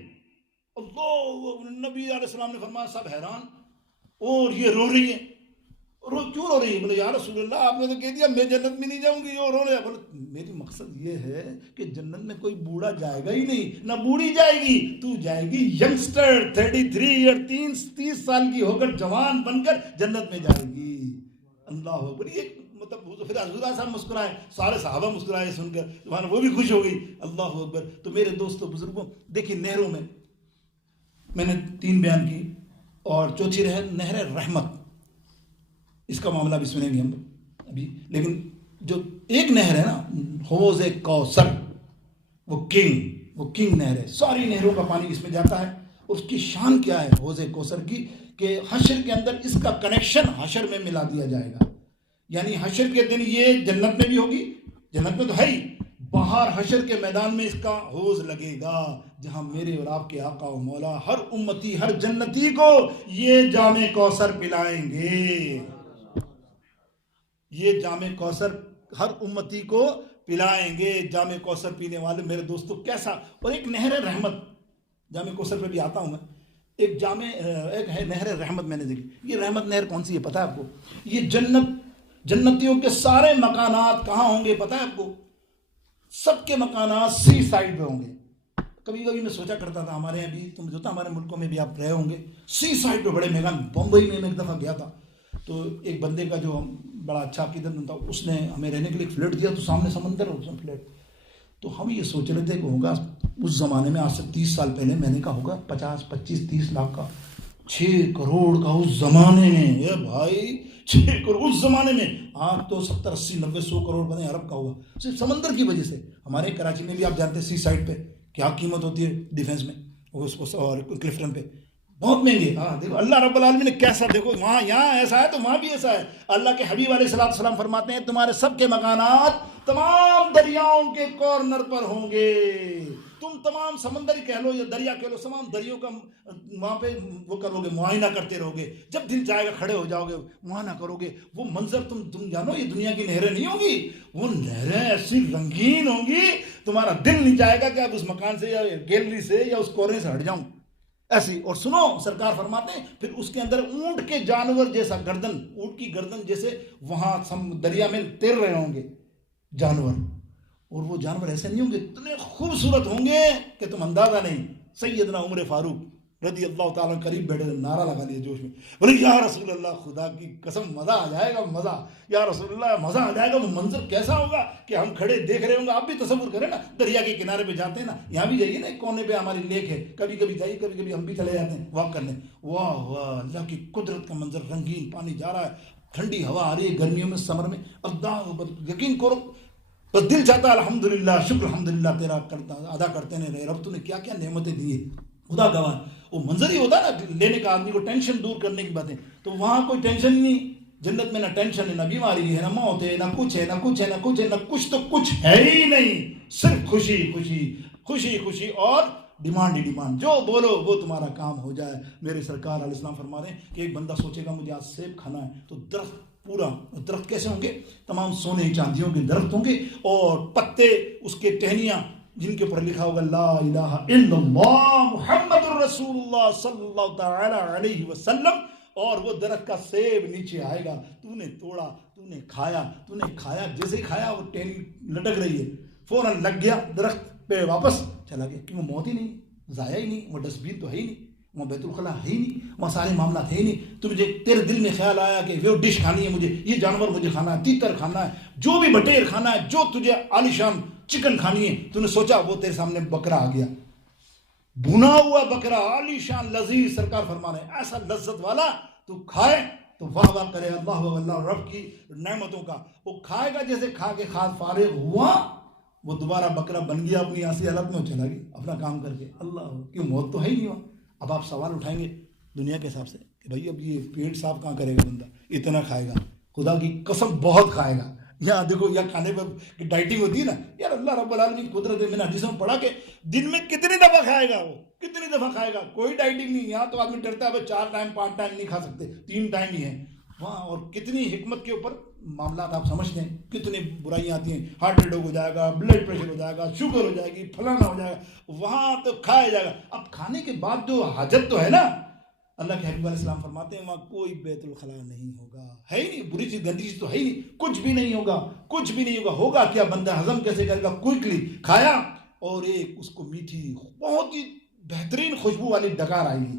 اللہ, نبی علیہ السلام نے فرمایا, سب حیران, اور یہ رو رہی ہیں. کیوں رو رہی ہے؟ بولے یا رسول اللہ آپ نے تو کہہ دیا میں جنت میں نہیں جاؤں گی, اور رو رہے ہیں. بولے میری مقصد یہ ہے کہ جنت میں کوئی بوڑھا جائے گا ہی نہیں, نہ بوڑھی جائے گی, تو جائے گی ینگسٹر 33 یا 30 سال کی ہو کر جوان بن کر جنت میں جائے گی. اللہ اکبر. یہ مطلب پھر حضور صاحب مسکرائے, سارے صحابہ مسکرائے سن کر, وہ بھی خوش ہو گئی. اللہ اکبر. تو میرے دوستوں بزرگوں دیکھیے, نہروں میں نے 3 بیان کی, اور چوتھی نہر رحمت, اس کا معاملہ بھی سنیں گے ہم ابھی. لیکن جو ایک نہر ہے نا حوض کوثر, وہ کنگ نہر ہے. ساری نہروں کا پانی اس میں جاتا ہے. اس کی شان کیا ہے حوض کوثر کی, کہ حشر کے اندر اس کا کنیکشن حشر میں ملا دیا جائے گا. یعنی حشر کے دن یہ جنت میں بھی ہوگی, جنت میں تو ہے ہی, باہر حشر کے میدان میں اس کا حوض لگے گا, جہاں میرے اور آپ کے آقا و مولا ہر امتی ہر جنتی کو یہ جام کوثر پلائیں گے. یہ جام کوثر ہر امتی کو پلائیں گے. جام کوثر پینے والے میرے دوستوں کیسا. اور ایک نہر رحمت, جام کوثر پہ بھی آتا ہوں میں. ایک ہے نہر رحمت, میں نے دیکھی. یہ رحمت نہر کون سی ہے پتہ ہے آپ کو؟ یہ جنتیوں کے سارے مکانات کہاں ہوں گے پتہ ہے آپ کو؟ سب کے مکانات سی سائڈ پہ ہوں گے. کبھی کبھی میں سوچا کرتا تھا, ہمارے یہاں بھی تم جو تھا, ہمارے ملکوں میں بھی آپ رہے ہوں گے, سی سائڈ پہ بڑے میدان. بمبئی میں ایک دفعہ گیا تھا, تو ایک بندے کا جو بڑا اچھا عقیدت مند تھا, اس نے ہمیں رہنے کے لیے ایک فلیٹ دیا, تو سامنے سمندر اور اس میں فلیٹ. تو ہم یہ سوچ رہے تھے کہ ہوگا اس زمانے میں, آج سے 30 سال پہلے, میں نے کہا ہوگا 50 25 30 لاکھ کا, 6 کروڑ کا اس زمانے میں. یہ بھائی 6 کروڑ اس زمانے میں, آج تو 70 80 90 100 کروڑ بنے ارب کا ہوگا, صرف سمندر کی وجہ سے. ہمارے کراچی میں بھی آپ جانتے ہیں سی سائڈ پہ کیا قیمت ہوتی ہے ڈیفینس میں, اور کلفٹن پہ بہت مہنگے. ہاں دیکھو اللہ رب العالمین نے کیسا, دیکھو وہاں یہاں ایسا ہے تو وہاں بھی ایسا ہے. اللہ کے حبیب علیہ السلام فرماتے ہیں تمہارے سب کے مکانات تمام دریاؤں کے کارنر پر ہوں گے. تم تمام سمندر ہی کہہ لو یا دریا کہہ لو, تمام دریوں کا وہاں پہ وہ کرو گے, معائنہ کرتے رہو گے. جب دل جائے گا کھڑے ہو جاؤ گے, معائنہ کرو گے. وہ منظر تم جانو, یہ دنیا کی نہریں نہیں ہوں گی, وہ نہریں ایسی رنگین ہوں گی, تمہارا دل نہیں جائے گا کہ اب اس مکان سے یا گیلری سے یا اس کونے سے ہٹ جاؤں ایسی. اور سنو, سرکار فرماتے ہیں پھر اس کے اندر اونٹ کے جانور جیسا گردن, اونٹ کی گردن جیسے وہاں دریا میں تیر رہے ہوں گے جانور. اور وہ جانور ایسے نہیں ہوں گے, اتنے خوبصورت ہوں گے کہ تم اندازہ نہیں. سیدنا عمر فاروق رضی اللہ تعالیٰ قریب بیٹھے, نعرہ لگا دیا جوش میں, بولے یا رسول اللہ خدا کی قسم مزہ آ جائے گا, مزہ, یا رسول اللہ مزہ آ جائے گا. وہ منظر کیسا ہوگا کہ ہم کھڑے دیکھ رہے ہوں گے. آپ بھی تصور کریں نا, دریا کے کنارے پہ جاتے ہیں نا, یہاں بھی جائیے نا, ایک کونے پہ ہماری لیک ہے, کبھی کبھی جائیے, کبھی کبھی ہم بھی چلے جاتے ہیں واک کرنے. واہ واہ, اللہ کی قدرت کا منظر, رنگین پانی جا رہا ہے, ٹھنڈی ہوا آ رہی ہے گرمیوں میں, سمر میں. اللہ یقین کرو, بس دل چاہتا ہے الحمدللہ, شکر الحمدللہ تیرا کرتا ادا کرتے رہے. رب تو نے کیا کیا نعمتیں دی ہے, خدا گواہ. وہ منظر ہی ہوتا ہے نا لینے کا, آدمی کو ٹینشن دور کرنے کی باتیں. تو وہاں کوئی ٹینشن ہی نہیں, جنت میں نہ ٹینشن ہے, نہ بیماری ہے, نہ موت ہے, نہ کچھ ہے, نہ کچھ ہے, نہ کچھ ہے, نہ کچھ تو کچھ ہے ہی نہیں, صرف خوشی خوشی خوشی خوشی اور ڈیمانڈ ہی ڈیمانڈ. جو بولو وہ تمہارا کام ہو جائے. میرے سرکار علیہ السلام فرما رہے ہیں کہ ایک بندہ سوچے گا مجھے آج سیب کھانا ہے, تو درخت پورا, درخت کیسے ہوں گے, تمام سونے چاندیوں کے درخت ہوں گے, اور پتے اس کے ٹہنیاں جن کے اوپر لکھا ہوگا لا الہ الا اللہ محمد الرسول اللہ صلی اللہ تعالی علیہ وسلم، اور وہ درخت کا سیب نیچے آئے گا، تو نے توڑا، تو نے کھایا، جیسے ہی کھایا وہ ٹہنی لٹک رہی ہے، فوراً لگ گیا درخت پہ، واپس چلا گیا، کیوں موت ہی نہیں، ضائع ہی نہیں، وہ ڈسٹ بین تو ہے ہی نہیں، وہاں بیت الخلا ہے ہی نہیں، وہاں سارے معاملات ہے ہی نہیں، تجھے تیرے دل میں خیال آیا کہ وہ ڈش کھانی ہے مجھے، یہ جانور مجھے کھانا ہے، تیتر کھانا ہے، جو بھی بٹیر کھانا ہے، جو تجھے عالیشان چکن کھانی ہے، تو نے سوچا، وہ تیرے سامنے بکرا آ گیا، بھنا ہوا بکرا عالیشان لذیذ، سرکار فرما رہے ہیں ایسا لذت والا، تو کھائے تو واہ واہ کرے اللہ رب کی نعمتوں کا، وہ کھائے گا، جیسے کھا کے کھاد فارغ ہوا وہ دوبارہ بکرا بن گیا، اپنی ایسی حالت میں چلا گیا اپنا کام کر کے، اللہ کیوں موت تو ہے ہی نہیں ہوا۔ اب آپ سوال اٹھائیں گے دنیا کے حساب سے کہ بھائی اب یہ پیٹ صاف کہاں کرے گا بندہ، اتنا کھائے گا، خدا کی قسم بہت کھائے گا، یہاں دیکھو یا کھانے پر ڈائٹنگ ہوتی ہے نا یار، اللہ رب العالمین قدرت ہے، میں نے حدیثوں میں پڑھا کہ دن میں کتنی دفعہ کھائے گا، وہ کتنی دفعہ کھائے گا، کوئی ڈائٹنگ نہیں، یہاں تو آدمی ڈرتا ہے 4 ٹائم 5 ٹائم نہیں کھا سکتے، 3 ٹائم ہی ہے وہاں، اور کتنی حکمت کے اوپر معاملات آپ سمجھتے ہیں، کتنی برائیاں آتی ہیں، ہارٹ اٹیک ہو جائے گا، بلڈ پریشر ہو جائے گا، شوگر ہو جائے گی، فلانا ہو جائے گا، وہاں تو کھایا جائے گا۔ اب کھانے کے بعد جو حاجت تو ہے نا، اللہ کے حبیب علیہ السلام فرماتے ہیں وہاں کوئی بیت الخلا نہیں ہوگا، ہے ہی نہیں، بری چیز گندی چیز تو ہے ہی نہیں، کچھ بھی نہیں ہوگا، کچھ بھی نہیں ہوگا، ہوگا کیا، بندہ ہضم کیسے کرے گا، کوئکلی کھایا، اور ایک اس کو میٹھی بہت ہی بہترین خوشبو والی ڈکار آئے گی،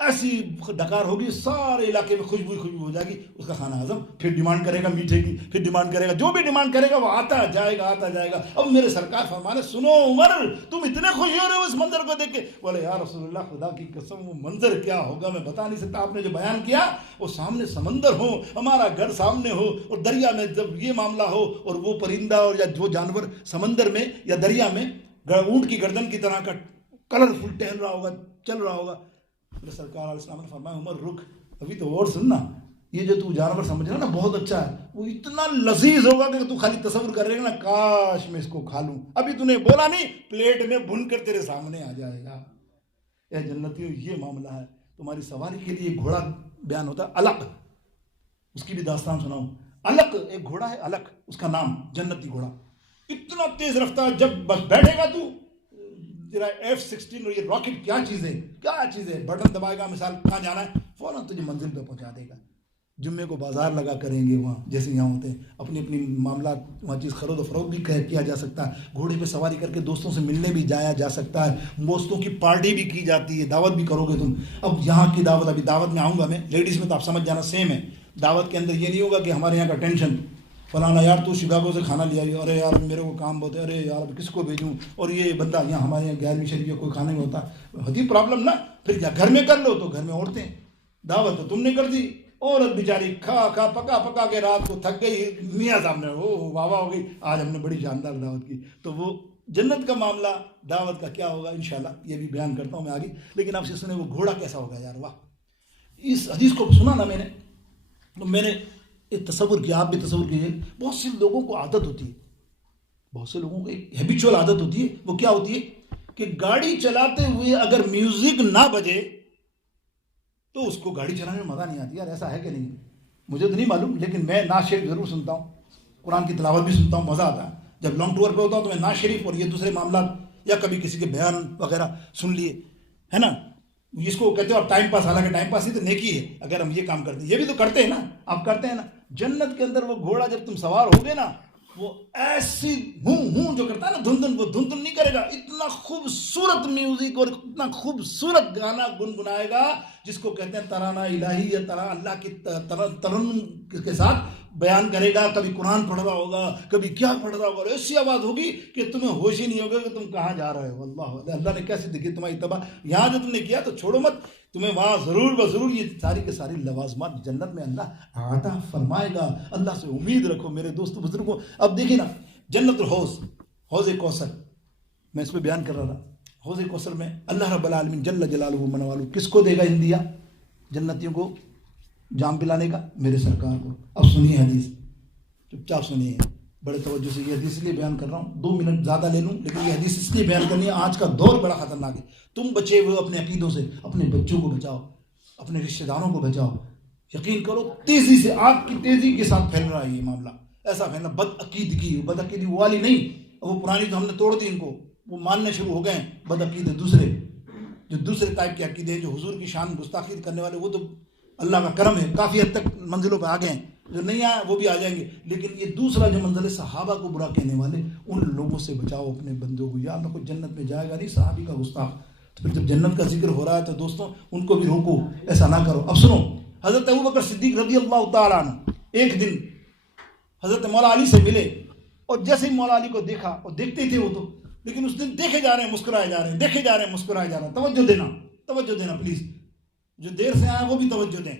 ایسی ڈکار ہوگی سارے علاقے میں خوشبو ہو جائے گی، اس کا کھانا ہضم، پھر ڈیمانڈ کرے گا میٹھے کی، پھر ڈیمانڈ کرے گا، جو بھی ڈیمانڈ کرے گا وہ آتا جائے گا۔ اب میرے سرکار فرمانے، سنو عمر تم اتنے خوش ہو رہے ہو اس منظر کو دیکھ کے، بولے یا رسول اللہ خدا کی قسم وہ منظر کیا ہوگا میں بتا نہیں سکتا، آپ نے جو بیان کیا وہ سامنے سمندر ہو، ہمارا گھر سامنے ہو، اور دریا میں جب یہ معاملہ ہو، اور وہ پرندہ اور یا وہ جانور سمندر میں یا دریا میں اونٹ کی گردن کی طرح کا کلرفل ٹہل رہا ہوگا، چل رہا ہوگا، سرکار علیہ السلام نے فرمایا عمر رک، ابھی تو اور سننا، یہ جو تو جانور سمجھ رہا نا بہت اچھا ہے، وہ اتنا لذیذ ہوگا کہ تو خالی تصور کر رہے نا، کاش میں اس کو کھا لوں، ابھی تو نے بولا نہیں، پلیٹ میں بھن کر تیرے سامنے آ جائے گا۔ اے جنتیوں یہ معاملہ ہے، تمہاری سواری کے لیے گھوڑا بیان ہوتا ہے علق، اس کی بھی داستان سناؤں، علق ایک گھوڑا ہے، علق اس کا نام، جنتی گھوڑا، اتنا تیز رفتار، جب بس بیٹھے گا تو F-16 اور یہ راکٹ کیا چیز ہے، بٹن دبائے گا، مثال کہاں جانا ہے فوراً تجھے منزل پہ پہنچا دے گا۔ جمعے کو بازار لگا کریں گے وہاں، جیسے یہاں ہوتے ہیں، اپنی معاملات وہاں چیز خرید و فروخت بھی کیا جا سکتا ہے، گھوڑے پہ سواری کر کے دوستوں سے ملنے بھی جایا جا سکتا ہے، دوستوں کی پارٹی بھی کی جاتی ہے، دعوت بھی کرو گے تم۔ اب یہاں کی دعوت، ابھی دعوت میں آؤں گا میں، لیڈیز میں تو آپ سمجھ جانا سیم ہے، دعوت کے اندر یہ نہیں ہوگا کہ ہمارے یہاں کا ٹینشن، فلانا یار تو شکاگو سے کھانا لے آئی، ارے یار میرے کو کام بہت ہے، ارے یار اب کس کو بھیجوں، اور یہ بندہ یہاں ہمارے یہاں 11ویں شریف کوئی کھانا نہیں ہوتا، ہوتی پرابلم نا، پھر کیا گھر میں کر لو، تو گھر میں عورتیں، دعوت تو تم نے کر دی، عورت بیچاری کھا پکا کے رات کو تھک گئی، میاں صاحب نے واہ واہ ہو گئی، آج ہم نے بڑی شاندار دعوت کی۔ تو وہ جنت کا معاملہ دعوت کا کیا ہوگا انشاءاللہ یہ بھی بیان کرتا ہوں میں آگے، لیکن آپ سے سنے وہ گھوڑا کیسا ہوگا یار، واہ، اس حدیث کو سنا نا میں نے، تو میں نے ایک تصور کیا، آپ بھی تصور کیجیے، بہت سے لوگوں کو عادت ہوتی ہے، بہت سے لوگوں کو ایک ہیبیچول عادت ہوتی ہے، وہ کیا ہوتی ہے کہ گاڑی چلاتے ہوئے اگر میوزک نہ بجے تو اس کو گاڑی چلانے میں مزہ نہیں آتی، یار ایسا ہے کہ نہیں، مجھے تو نہیں معلوم، لیکن میں نعت شریف ضرور سنتا ہوں، قرآن کی تلاوت بھی سنتا ہوں، مزہ آتا ہے، جب لانگ ٹور پہ ہوتا ہوں تو میں نعت شریف اور یہ دوسرے معاملات یا کبھی کسی کے بیان وغیرہ سن لیے، ہے نا، اس کو کہتے ہو آپ ٹائم پاس، حالانکہ ٹائم پاس ہی تو نیکی ہے، اگر ہم یہ کام کرتے ہیں، یہ بھی تو کرتے ہیں نا، آپ کرتے ہیں نا، جنت کے اندر وہ گھوڑا جب تم سوار ہوگے نا، وہ ایسی ہوں جو کرتا ہے نا دھن وہ دھن نہیں کرے گا، اتنا خوبصورت میوزک اور اتنا خوبصورت گانا گنگنائے گا جس کو کہتے ہیں ترانہ الہی، یا ترانہ اللہ کی ترنم کے ساتھ بیان کرے گا، کبھی قرآن پڑھ رہا ہوگا، کبھی کیا پڑھ رہا ہوگا، ایسی آواز ہوگی کہ تمہیں ہوش ہی نہیں ہوگا کہ تم کہاں جا رہے ہو، اللہ نے کیسے دیکھی تمہاری تباہ، یہاں جو تم نے کیا تو چھوڑو مت، تمہیں وہاں ضرور یہ ساری کے ساری لوازمات جنت میں اللہ عطا فرمائے گا، اللہ سے امید رکھو میرے دوستو بزرگوں۔ اب دیکھیں نا، جنت الحوض، حوض کوثر، میں اس پہ بیان کر رہا تھا، حوض کوثر میں اللہ رب العالمین جل جلالہ منوالہ کس کو دے گا ہندیہ جنتیوں کو جام پلانے کا؟ میرے سرکار کو۔ اب سنیے حدیث، چپ چاپ سنیے بڑے توجہ سے، یہ حدیث اس لیے بیان کر رہا ہوں، 2 منٹ زیادہ لے لوں لیکن یہ حدیث اس لیے بیان کرنی ہے، آج کا دور بڑا خطرناک ہے، تم بچے ہوئے اپنے عقیدوں سے، اپنے بچوں کو بچاؤ، اپنے رشتہ داروں کو بچاؤ، یقین کرو تیزی سے، آگ کی تیزی کے ساتھ پھیل رہا ہے یہ معاملہ، ایسا پھیلنا، بد عقیدگی والی نہیں، وہ پرانی تو ہم نے توڑ دی ان کو، وہ ماننے شروع ہو گئے ہیں بدعقیدے دوسرے، جو دوسرے ٹائپ کے عقیدے ہیں، جو حضور کی شان گستاخی کرنے والے، وہ تو اللہ کا کرم ہے کافی حد تک منزلوں پہ آ گئے ہیں، جو نہیں آئے وہ بھی آ جائیں گے، لیکن یہ دوسرا جو منزل ہے صحابہ کو برا کہنے والے، ان لوگوں سے بچاؤ اپنے بندوں کو، یا اللہ کو جنت میں جائے گا نہیں صحابی کا گستاخ۔ تو پھر جب جنت کا ذکر ہو رہا ہے تو دوستوں ان کو بھی روکو، ایسا نہ کرو۔ اب سنو، حضرت ابوبکر صدیق رضی اللہ تعالیٰ عنہ ایک دن حضرت مولا علی سے ملے، اور جیسے ہی مولا علی کو دیکھا، اور دیکھتے ہی تھے وہ تو، لیکن اس دن دیکھے جا رہے ہیں مسکرائے جا رہے ہیں، دیکھے جا رہے ہیں مسکرائے جا رہے ہیں۔ توجہ دینا پلیز، جو دیر سے آئے وہ بھی توجہ دیں۔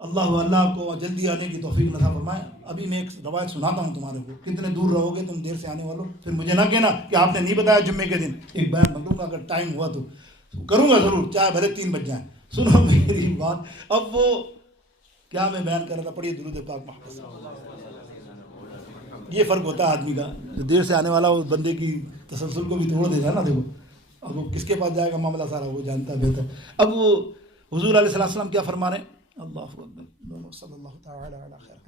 اللہ کو جلدی آنے کی توفیق نصیب فرمائے۔ ابھی میں ایک روایت سناتا ہوں تمہارے کو، کتنے دور رہو گے تم دیر سے آنے والوں، پھر مجھے نہ کہنا کہ آپ نے نہیں بتایا جمعے کے دن۔ ایک بیان پکڑوں گا، اگر ٹائم ہوا تو کروں گا ضرور، چاہے بھلے 3 بج جائیں۔ سنو میری بات، اب وہ کیا میں بیان کر رہا تھا، پڑھیے درود پاک محمد۔ یہ فرق ہوتا ہے آدمی کا، جو دیر سے آنے والا وہ بندے کی تسلسل کو بھی توڑ دیتا ہے نا۔ دیکھو اب وہ کس کے پاس جائے گا معاملہ سارا وہ جانتا ہے بہتر۔ اب وہ حضور علیہ السلام کیا فرما رہے ہیں، اللہ اکبر صلی اللہ تعالی علی خیر۔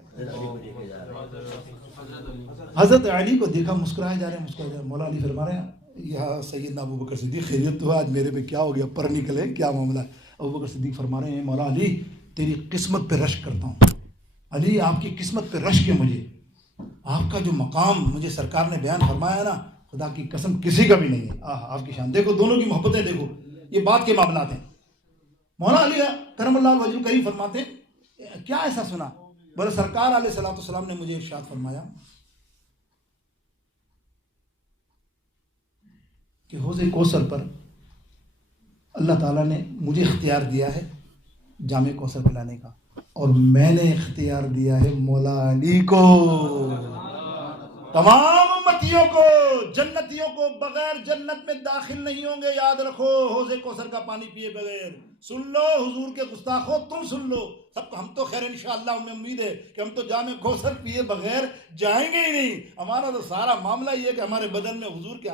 حضرت علی کو دیکھا، مسکرائے جا رہے ہیں، مسکرائے جا رہے ہیں۔ مولا علی فرما رہے ہیں، یا سیدنا ابوبکر صدیق خیریت تو ہے، آج میرے پہ کیا ہو گیا، پر نکلے، کیا معاملہ ہے؟ ابوبکر صدیق فرما رہے ہیں، مولا علی تیری قسمت پہ رشک کرتا ہوں، علی آپ کی قسمت پہ رشک ہے مجھے، آپ کا جو مقام مجھے سرکار نے بیان فرمایا نا، خدا کی قسم کسی کا بھی نہیں ہے۔ آپ کی شان دیکھو، دونوں کی محبتیں دیکھو، یہ بات کے معاملات ہیں۔ مولا علی کرم اللہ وجہ کریم فرماتے ہیں، کیا ایسا سنا؟ بولے سرکار علیہ الصلوۃ والسلام نے مجھے ارشاد فرمایا کہ حوض کوثر پر اللہ تعالیٰ نے مجھے اختیار دیا ہے جام کوثر پلانے کا، اور میں نے اختیار دیا ہے مولا علی کو، تمام امتیوں کو، جنتیوں کو بغیر جنت میں داخل نہیں ہوں گے، یاد رکھو، حوض کوثر کا پانی پیے بغیر۔ سن لو حضور کے گستاخوں، تم سن لو سب کو، ہم تو خیر انشاءاللہ ہمیں امید ہے کہ ہم تو جام کوثر پیے بغیر جائیں گے ہی نہیں۔ ہمارا تو سارا معاملہ یہ ہے کہ ہمارے بدن میں حضور کے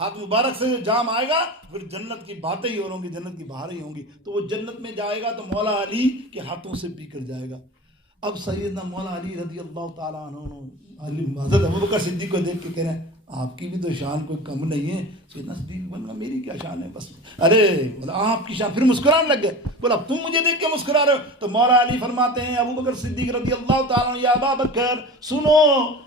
ہاتھ مبارک سے جو جام آئے گا، پھر جنت کی باتیں ہی ہوں گی، جنت کی بہاریں ہی ہوں گی، تو وہ جنت میں جائے گا تو مولا علی کے ہاتھوں سے پی کر جائے گا۔ اب سیدنا مولا علی رضی اللہ تعالیٰ عنہ حضرت ابوبکر صدیق کو دیکھ کے کہہ رہے ہیں، آپ کی بھی تو شان کوئی کم نہیں ہے۔ سیدنا صدیق بولنا میری کیا شان ہے، بس ارے بولا آپ کی شان، پھر مسکرانے لگ گئے، بولا تم مجھے دیکھ کے مسکرا رہے ہو؟ تو مولا علی فرماتے ہیں، ابوبکر صدیق رضی اللہ تعالیٰ عنہ، یا ابا بکر سنو،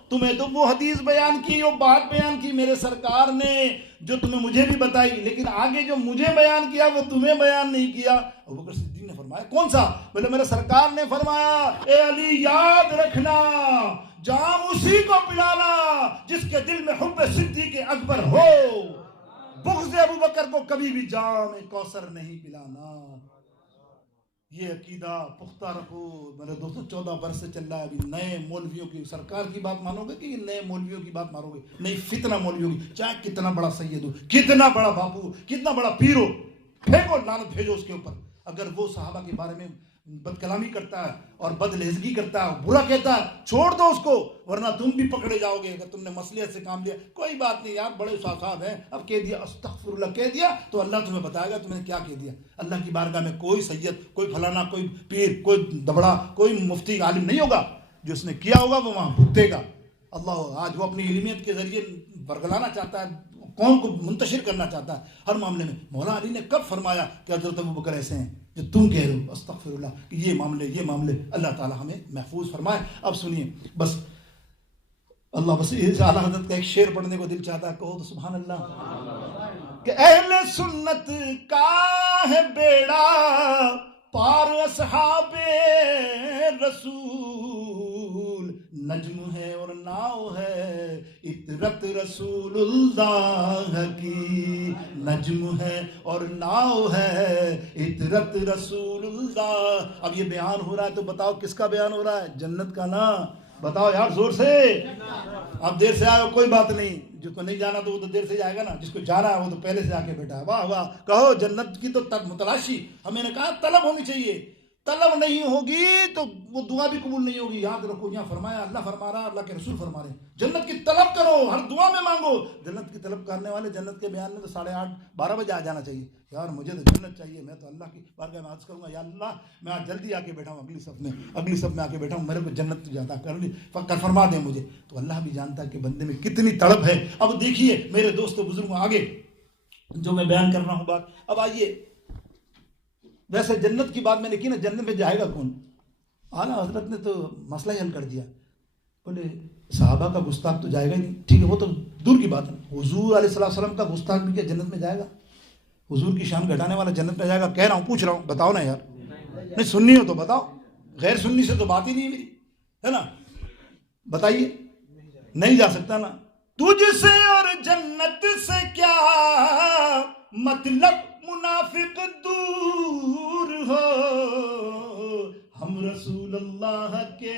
تمہیں تو وہ حدیث بیان کی، وہ بات بیان کی میرے سرکار نے جو تمہیں مجھے بھی بتائی، لیکن آگے جو مجھے بیان کیا وہ تمہیں بیان نہیں کیا۔ ابوبکر صدیق نے فرمایا کون سا؟ بولے میرے سرکار نے فرمایا، اے علی یاد رکھنا، جام اسی کو پلانا جس کے دل میں حب صدیق اکبر ہو، بغض ابوبکر کو کبھی بھی جام کوثر نہیں پلانا۔ یہ عقیدہ پختہ رکھو میرے دوستوں۔ 14 برس سے چل رہا ہے، ابھی نئے مولویوں کی سرکار کی بات مانو گے کہ نئے مولویوں کی بات مانو گے؟ نہیں، فتنہ مولویوں کی، چاہے کتنا بڑا سید ہو، کتنا بڑا باپو ہو، کتنا بڑا پیر ہو، پھینکو لعنت بھیجو اس کے اوپر۔ اگر وہ صحابہ کے بارے میں بد کلامی کرتا ہے اور بد لہجگی کرتا ہے، برا کہتا ہے، چھوڑ دو اس کو، ورنہ تم بھی پکڑے جاؤ گے اگر تم نے مصلحت سے کام لیا۔ کوئی بات نہیں یار، بڑے صاحب ہیں، اب کہہ دیا استغفر اللہ کہہ دیا تو اللہ تمہیں بتائے گا تمہیں کیا کہہ دیا۔ اللہ کی بارگاہ میں کوئی سید، کوئی فلانا، کوئی پیر، کوئی دبڑا، کوئی مفتی عالم نہیں ہوگا، جو اس نے کیا ہوگا وہ وہاں بھگتے گا۔ اللہ آج وہ اپنی علمیت کے ذریعے برگلانا چاہتا ہے، قوم کو منتشر کرنا چاہتا ہے ہر معاملے میں۔ مولا علی نے کب فرمایا کہ حضرت ابوبکر ایسے ہیں جو تم کہہ رہے ہو؟ استغفر اللہ، کہ یہ معاملے اللہ تعالی ہمیں محفوظ فرمائے۔ اب سنیے، بس اللہ، بس اعلیٰ حضرت کا ایک شعر پڑھنے کو دل چاہتا ہے، کہو تو سبحان اللہ، کہ اہل سنت کا ہے بیڑا پار اصحاب رسول، نجم ہے اور ناؤ ہے اطرت رسول اللہ کی، نجم ہے اور ناؤ ہے اطرت رسول اللہ۔ اب یہ بیان ہو رہا ہے تو بتاؤ کس کا بیان ہو رہا ہے؟ جنت کا نا، بتاؤ یار زور سے۔ اب دیر سے آئے ہو کوئی بات نہیں، جس کو نہیں جانا تو وہ تو دیر سے جائے گا نا، جس کو جانا ہے وہ تو پہلے سے آ کے بیٹھا ہے۔ واہ واہ، کہو جنت کی تو متلاشی، ہمیں نے کہا طلب ہونی چاہیے، طلب نہیں ہوگی تو وہ دعا بھی قبول نہیں ہوگی. یاد رکھو یہاں فرمایا, اللہ فرما رہا, اللہ کے رسول فرما رہے ہیں, جنت کی طلب کرو, ہر دعا میں مانگو. جنت کی طلب کرنے والے جنت کے بیان میں تو 8:30-12 بجے آ جانا چاہیے. یار مجھے تو جنت چاہیے, میں تو اللہ کی بارگاہ میں عرض کروں گا, یا اللہ میں آج جلدی آ کے بیٹھا ہوں, اگلی صف میں آ کے بیٹھا ہوں, میرے کو جنت جاتا کر فرما دیں مجھے. تو اللہ بھی جانتا ہے کہ بندے میں کتنی تڑپ ہے. اب دیکھیے میرے دوستوں بزرگوں, آگے جو میں بیان کر رہا ہوں بات, اب آئیے. ویسے جنت کی بات میں نے کی نا, جنت میں جائے گا کون؟ اعلیٰ حضرت نے تو مسئلہ ہی حل کر دیا. بولے صحابہ کا گستاخ تو جائے گا ہی نہیں, ٹھیک ہے وہ تو دور کی بات ہے. حضور علیہ السلام کا گستاخ بھی کیا جنت میں جائے گا؟ حضور کی شان گھٹانے والا جنت میں جائے گا؟ کہہ رہا ہوں, پوچھ رہا ہوں, بتاؤ نا یار. نہیں سننی ہو تو بتاؤ, غیر سننی سے تو بات ہی نہیں ہے میری, ہے نا. بتائیے, نہیں جا سکتا نا. تجھ سے اور جنت سے کیا مطلب منافق دور ہو, ہم رسول اللہ کے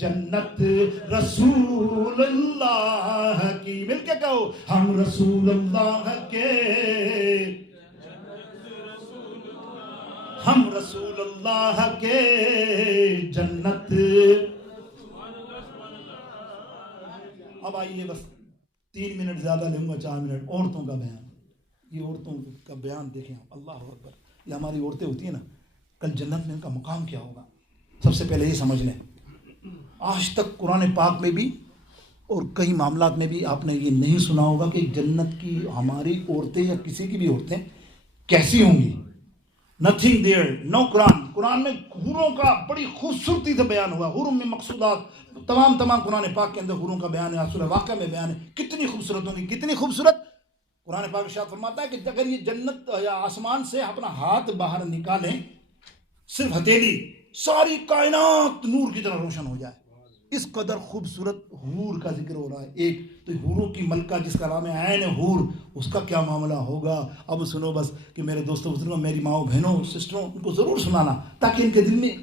جنت رسول اللہ کی, مل کے کہو, ہم رسول اللہ کے, ہم رسول اللہ کے جنت. اب آئیے بس 3 منٹ زیادہ لوں گا, 4 منٹ. عورتوں کا بیان, یہ عورتوں کا بیان دیکھیں, اللہ اکبر. یہ ہماری عورتیں ہوتی ہیں نا, کل جنت میں ان کا مقام کیا ہوگا. سب سے پہلے یہ سمجھ لیں, آج تک قرآن پاک میں بھی اور کئی معاملات میں بھی آپ نے یہ نہیں سنا ہوگا کہ جنت کی ہماری عورتیں یا کسی کی بھی عورتیں کیسی ہوں گی. نتھنگ دیئر, نو. قرآن میں حوروں کا بڑی خوبصورتی سے بیان ہوا, حوروں میں مقصودات تمام قرآن پاک کے اندر حوروں کا بیان ہے. سورہ واقعہ میں بیان ہے, کتنی خوبصورت ہوں گی, کتنی خوبصورت. قرآن پاک ارشاد فرماتا ہے کہ اگر یہ جنت یا آسمان سے اپنا ہاتھ باہر نکالیں, صرف ہتھیلی, ساری کائنات نور کی طرح روشن ہو جائے. اس قدر خوبصورت حور کا ذکر ہو رہا ہے. ایک تو حوروں کی ملکہ جس کا نام ہے عین حور, اس کا کیا معاملہ ہوگا. اب سنو بس کہ میرے دوستوں بزرگوں, میری ماؤں بہنوں سسٹروں, ان کو ضرور سنانا تاکہ ان کے دل میں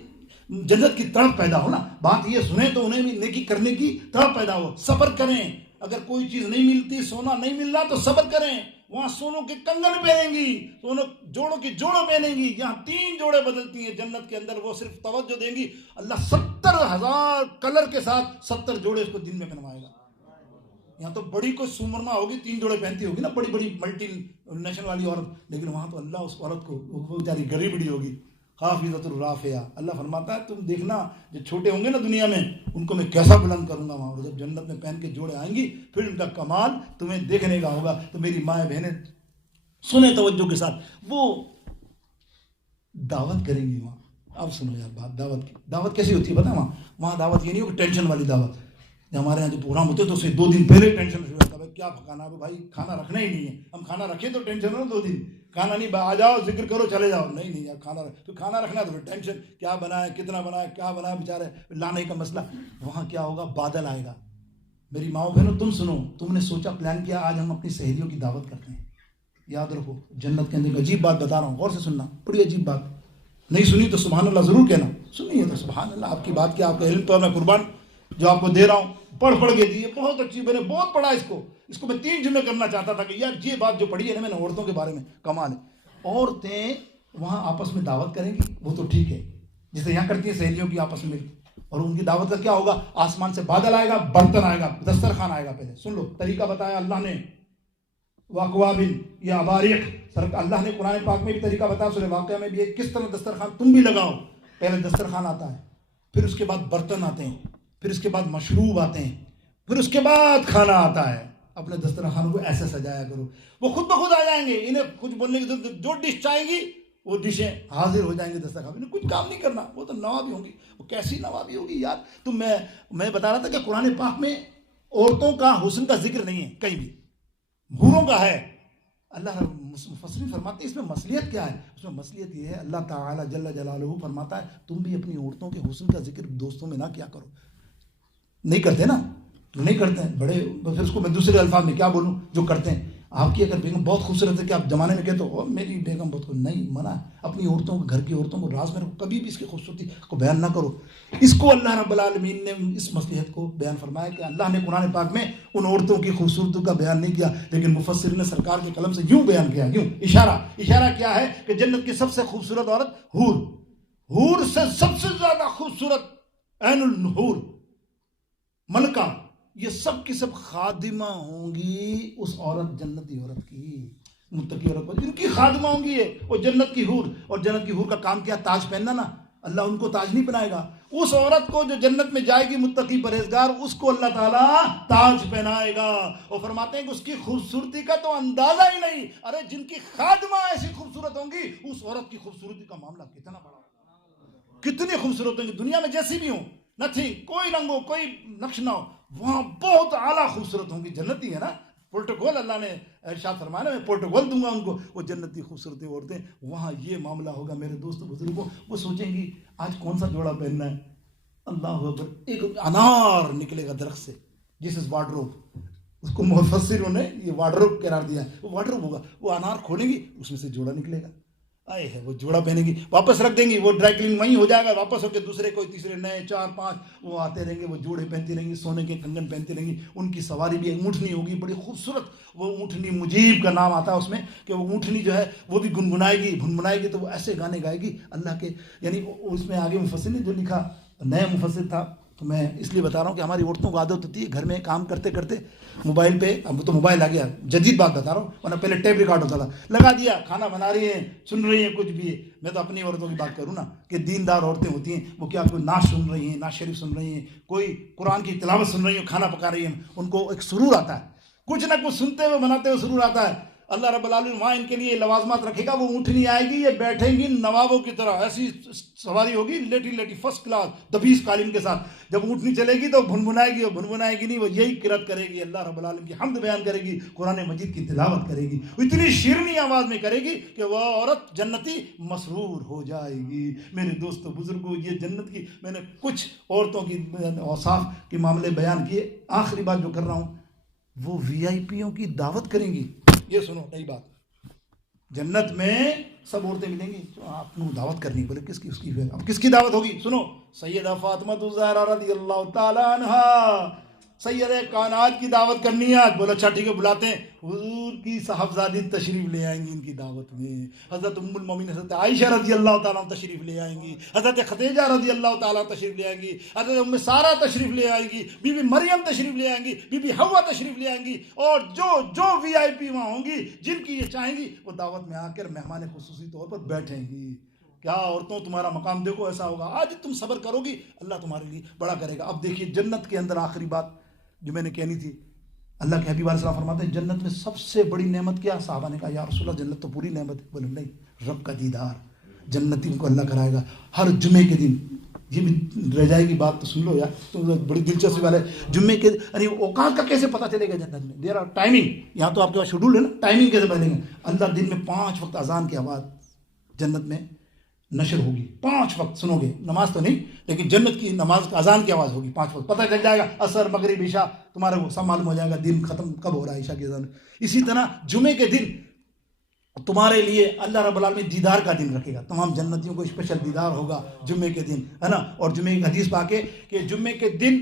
جنت کی تڑپ پیدا ہو نا. بات یہ سنیں تو انہیں بھی نیکی کرنے کی تڑپ پیدا ہو. صبر کریں, اگر کوئی چیز نہیں ملتی, سونا نہیں مل رہا تو صبر کریں. وہاں سونوں کے کنگن پہنیں گی, سونوں جوڑوں کی جوڑوں پہنیں گی. یہاں 3 جوڑے بدلتی ہیں جنت کے اندر, وہ صرف توجہ دیں گی. اللہ 70,000 کلر کے ساتھ 70 جوڑے اس کو دن میں پہنوائے گا. یہاں تو بڑی کوئی سومرما ہوگی 3 جوڑے پہنتی ہوگی نا, بڑی ملٹی نیشنل والی عورت, لیکن وہاں تو اللہ اس عورت کو وہ بیچاری غریبڑی ہوگی. حافظۃ الرافعہ. اللہ فرماتا ہے تم دیکھنا جو چھوٹے ہوں گے نا دنیا میں, ان کو میں کیسا بلند کروں گا وہاں. جب جنت میں پہن کے جوڑے آئیں گی پھر ان کا کمال تمہیں دیکھنے کا ہوگا. تو میری مائیں بہنیں سنیں توجہ کے ساتھ, وہ دعوت کریں گی وہاں. اب سنو یار بات, دعوت کی. دعوت کیسی ہوتی ہے پتہ ہے وہاں دعوت یہ نہیں ہو کہ ٹینشن والی دعوت. ہمارے یہاں جو پروگرام ہوتے ہیں تو اسے 2 دن پہلے ٹینشن شروع ہوتا ہے, کیا پکانا ہے بھائی, کھانا رکھنا ہی نہیں ہے. ہم کھانا رکھیں تو ٹینشن ہو 2 دن, کھانا نہیں, آ جاؤ ذکر کرو چلے جاؤ. نہیں یار کھانا رکھنا تو پھر ٹینشن, کیا بنائے, کتنا بنائے, کیا بنائے, بیچارے لانے کا مسئلہ. وہاں کیا ہوگا, بادل آئے گا. میری ماؤں بہنوں تم سنو, تم نے سوچا پلان کیا آج ہم اپنی سہیلیوں کی دعوت کرتے ہیں. یاد رکھو جنت کے اندر ایک عجیب بات بتا رہا ہوں, غور سے سننا, بڑی عجیب بات. نہیں سنی تو سبحان اللہ ضرور کہنا, سنی ہے تو سبحان اللہ. آپ کی بات کیا, آپ کے علم پر میں قربان جو آپ کو دے رہا ہوں, پڑھ کے دیے, بہت اچھی. میں نے بہت پڑھا اس کو میں 3 جملے کرنا چاہتا تھا کہ یار یہ بات جو پڑھی ہے نا میں نے عورتوں کے بارے میں, کمال ہے. عورتیں وہاں آپس میں دعوت کریں گی, وہ تو ٹھیک ہے, جسے یہاں کرتی ہیں سہیلیوں کی آپس میں, اور ان کی دعوت کا کیا ہوگا, آسمان سے بادل آئے گا, برتن آئے گا, دسترخوان آئے گا. پہلے سن لو طریقہ بتایا اللہ نے, واقواب یا اباریق. اللہ نے قرآن پاک میں بھی طریقہ بتایا, سورہ واقعہ میں بھی, کس طرح دسترخوان تم بھی لگاؤ. پہلے دسترخوان آتا ہے, پھر اس کے بعد برتن آتے ہیں, پھر اس کے بعد مشروب آتے ہیں, پھر اس کے بعد کھانا آتا ہے. اپنے دسترخوان کو ایسے سجایا کرو, وہ خود بخود آ جائیں گے. انہیں کچھ بولنے کی ضرورت, جو ڈش چاہیں گی وہ ڈشیں حاضر ہو جائیں گے دسترخوان. انہیں کچھ کام نہیں کرنا, وہ تو نوابی ہوں گی. وہ کیسی نوابی ہوگی یار. تو میں بتا رہا تھا کہ قرآن پاک میں عورتوں کا حسن کا ذکر نہیں ہے کہیں بھی, حوروں کا ہے. اللہ مفسرین فرماتے ہیں اس میں مصلیحت کیا ہے. اس میں مصلیحت یہ ہے, اللہ تعالیٰ جل جلالہ فرماتا ہے تم بھی اپنی عورتوں کے حسن کا ذکر دوستوں میں نہ کیا کرو. نہیں کرتے نا, نہیں کرتے ہیں بڑے, پھر اس کو میں دوسرے الفاظ میں کیا بولوں, جو کرتے ہیں. آپ کی اگر بیگم بہت خوبصورت ہے کہ آپ زمانے میں کہتے ہو میری بیگم بہت نہیں, منع ہے. اپنی عورتوں کو, گھر کی عورتوں کو راز میں رکھو, کبھی بھی اس کی خوبصورتی کو بیان نہ کرو. اس کو اللہ رب العالمین نے اس مصلحت کو بیان فرمایا کہ اللہ نے قرآن پاک میں ان عورتوں کی خوبصورتی کا بیان نہیں کیا, لیکن مفسرین نے سرکار کے قلم سے یوں بیان کیا. یوں اشارہ کیا ہے کہ جنت کی سب سے خوبصورت عورت حور, حور سے سب سے زیادہ خوبصورت عین النحور ملکہ، یہ سب کی سب خادمہ ہوں گی اس عورت، جنتی عورت کی، متقی عورت پر، جن کی خادمہ ہوں گی وہ جنت کی حور. اور جنت کی حور کا کام کیا؟ تاج پہننا نا. اللہ ان کو تاج نہیں پہنائے گا. اس عورت کو جو جنت میں جائے گی متقی پرہیزگار، اس کو اللہ تعالیٰ تاج پہنائے گا. اور فرماتے ہیں کہ اس کی خوبصورتی کا تو اندازہ ہی نہیں. ارے جن کی خادمہ ایسی خوبصورت ہوں گی، اس عورت کی خوبصورتی کا معاملہ کتنا بڑا ہوگا، کتنی خوبصورت ہوں گی. دنیا میں جیسی بھی ہوں، نتھنگ، کوئی رنگ ہو، کوئی نقش نہ ہو، وہاں بہت اعلیٰ خوبصورت ہوں گی. جنتی ہے نا، پروٹوکول اللہ نے ارشاد فرمایا، میں پروٹوکول دوں گا ان کو. وہ جنتی خوبصورتی عورتیں، وہاں یہ معاملہ ہوگا. میرے دوست بزرگوں، وہ سوچیں گی آج کون سا جوڑا پہننا ہے. اللہ اکبر، ایک انار نکلے گا درخت سے، جس از وارڈروب، اس کو مفسروں نے یہ وارڈروب قرار دیا ہے. وہ وارڈروب ہوگا، وہ انار کھولیں گی، اس میں سے جوڑا نکلے گا. آئے ہے، وہ جوڑا پہنے گی، واپس رکھ دیں گی، وہ ڈرائی کلین وہیں ہو جائے گا، واپس ہو کے دوسرے کوئی تیسرے نئے 4 5 وہ آتے رہیں گے. وہ جوڑے پہنتی رہیں گی، سونے کے کنگن پہنتی رہیں گی. ان کی سواری بھی ایک اونٹنی ہوگی، بڑی خوبصورت. وہ اونٹنی مجیب کا نام آتا ہے اس میں، کہ وہ اونٹنی جو ہے وہ بھی گنگنائے گی، بھنبھنائے گی. تو وہ ایسے گانے گائے گی اللہ کے. یعنی اس میں آگے مفسر نے جو لکھا، نئے مفسر تھا، تو میں اس لیے بتا رہا ہوں کہ ہماری عورتوں کو عادت ہوتی ہے گھر میں کام کرتے کرتے موبائل پہ. اب تو موبائل آ گیا، جدید بات بتا رہا ہوں، ورنہ پہلے ٹیپ ریکارڈ ہوتا تھا، لگا دیا، کھانا بنا رہی ہیں، سن رہی ہیں کچھ بھی. میں تو اپنی عورتوں کی بات کروں نا، کہ دیندار عورتیں ہوتی ہیں، وہ کیا کوئی نعت سن رہی ہیں، نعت شریف سن رہی ہیں، کوئی قرآن کی تلاوت سن رہی ہیں، کھانا پکا رہی ہیں، ان کو ایک سرور آتا ہے، کچھ نہ کچھ سنتے ہوئے بناتے ہوئے سرور آتا ہے. اللہ رب العالمین وہاں ان کے لیے لوازمات رکھے گا. وہ اونٹنی آئے گی، یہ بیٹھیں گی نوابوں کی طرح، ایسی سواری ہوگی لیٹی لیٹی فرسٹ کلاس دبیس قالین کے ساتھ. جب اونٹنی چلے گی تو بھنبھنائے گی، اور بھنبھنائے گی نہیں، وہ یہی قرات کرے گی، اللہ رب العالمین کی حمد بیان کرے گی، قرآن مجید کی تلاوت کرے گی. اتنی شیرنی آواز میں کرے گی کہ وہ عورت جنتی مسرور ہو جائے گی. میرے دوستو بزرگوں، یہ جنت کی میں نے کچھ عورتوں کی اوصاف کے معاملے بیان کیے. آخری بات جو کر رہا ہوں، وہ وی آئی پیوں کی دعوت کریں گی. یہ سنو نئی بات، جنت میں سب عورتیں ملیں گی، آپ کو دعوت کرنی. بولے کس کی؟ اس کی. اب کس کی دعوت ہوگی؟ سنو، سیدہ فاطمہ الزہرا رضی اللہ تعالی عنہا، سید کائنات کی دعوت کرنی ہے. بولو اچھا ٹھیک ہے، بلاتے ہیں. حضور کی صاحبزادی تشریف لے آئیں گی ان کی دعوت میں. حضرت ام المومنین حضرت عائشہ رضی اللہ تعالیٰ تشریف لے آئیں گی. حضرت خدیجہ رضی اللہ تعالیٰ تشریف لے آئیں گی. حضرت ام سارہ تشریف لے آئیں گی. بی بی مریم تشریف لے آئیں گی. بی بی حوا تشریف لے آئیں گی. اور جو وی آئی پی وہاں ہوں گی، جن کی یہ چاہیں گی، وہ دعوت میں آ کر مہمان خصوصی طور پر بیٹھیں گی. کیا عورتوں تمہارا مقام دیکھو ایسا ہوگا. آج تم صبر کرو گی، اللہ تمہارے لیے بڑا کرے گا. اب دیکھیے جنت کے اندر آخری بات جو میں نے کہنی تھی، اللہ کے حبیب علیہ السلام فرماتے ہیں جنت میں سب سے بڑی نعمت کیا؟ صحابہ نے کہا یا رسول اللہ جنت تو پوری نعمت ہے. بولے نہیں، رب کا دیدار. جنتی کو اللہ کرائے گا ہر جمعے کے دن. یہ بھی رہ جائے گی بات تو سن لو یار، تو بڑی دلچسپی والے جمعے کے یعنی اوقات کا کیسے پتہ چلے گا جنت میں؟ There are timing. یہاں تو آپ کے پاس شیڈول ہے نا، ٹائمنگ کیسے پہلے گا؟ اللہ دن میں 5 وقت اذان کی آواز جنت میں نشر ہوگی. 5 وقت سنو گے، نماز تو نہیں لیکن جنت کی نماز اذان کی آواز ہوگی 5 وقت. پتہ چل جائے گا عصر مغرب عشاء، تمہارے کو سب معلوم ہو جائے گا دن ختم کب ہو رہا ہے عشاء کی اذان. اسی طرح جمعے کے دن تمہارے لیے اللہ رب العالمین دیدار کا دن رکھے گا. تمام جنتیوں کو اسپیشل دیدار ہوگا جمعے کے دن، ہے نا. اور جمعے کی حدیث پا کے کہ جمعے کے دن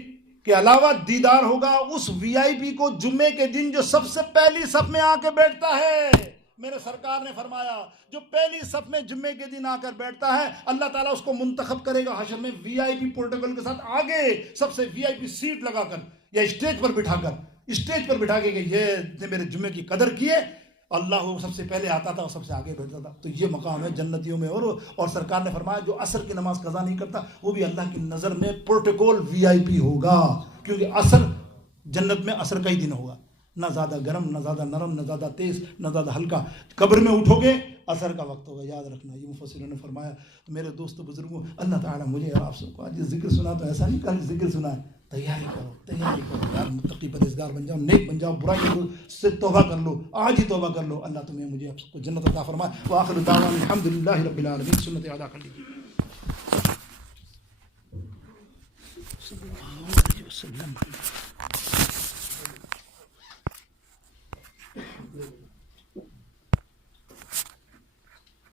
کے علاوہ دیدار ہوگا اس وی آئی پی کو جمعے کے دن جو سب سے پہلی صف میں آ کے بیٹھتا ہے. میرے سرکار نے فرمایا جو پہلی صف میں جمعے کے دن آ کر بیٹھتا ہے، اللہ تعالیٰ اس کو منتخب کرے گا حشر میں وی آئی پی پروٹوکول کے ساتھ آگے سب سے وی آئی پی سیٹ لگا کر یا اسٹیج پر بٹھا کے کہ یہ میرے جمعے کی قدر کیے. اللہ وہ سب سے پہلے آتا تھا اور سب سے آگے بیٹھتا تھا. تو یہ مقام ہے جنتیوں میں. اور سرکار نے فرمایا جو عصر کی نماز قضا نہیں کرتا وہ بھی اللہ کی نظر میں پروٹوکول وی آئی پی ہوگا. کیونکہ عصر جنت میں عصر کا ہی دن ہوگا، نہ زیادہ گرم، نہ زیادہ نرم، نہ زیادہ تیز، نہ زیادہ ہلکا. قبر میں اٹھو گے عصر کا وقت ہوگا، یاد رکھنا. یہ مفسروں نے فرمایا. تو میرے دوستو بزرگوں، اللہ تعالیٰ مجھے اور آپ سب کو آج ذکر سنا تو ایسا نہیں کہ ذکر سنا ہے. تیاری کرو یار، متقی پرہیزگار بن جاؤ، نیک بن جاؤ، برائی سے توبہ کر لو، آج ہی توبہ کر لو. اللہ تمہیں مجھے آپ سب کو جنت عطا فرمائے. وآخر دعوانا الحمدللہ رب العالمین. سنت ادا کر لیجیے. صلی اللہ علیہ وسلم.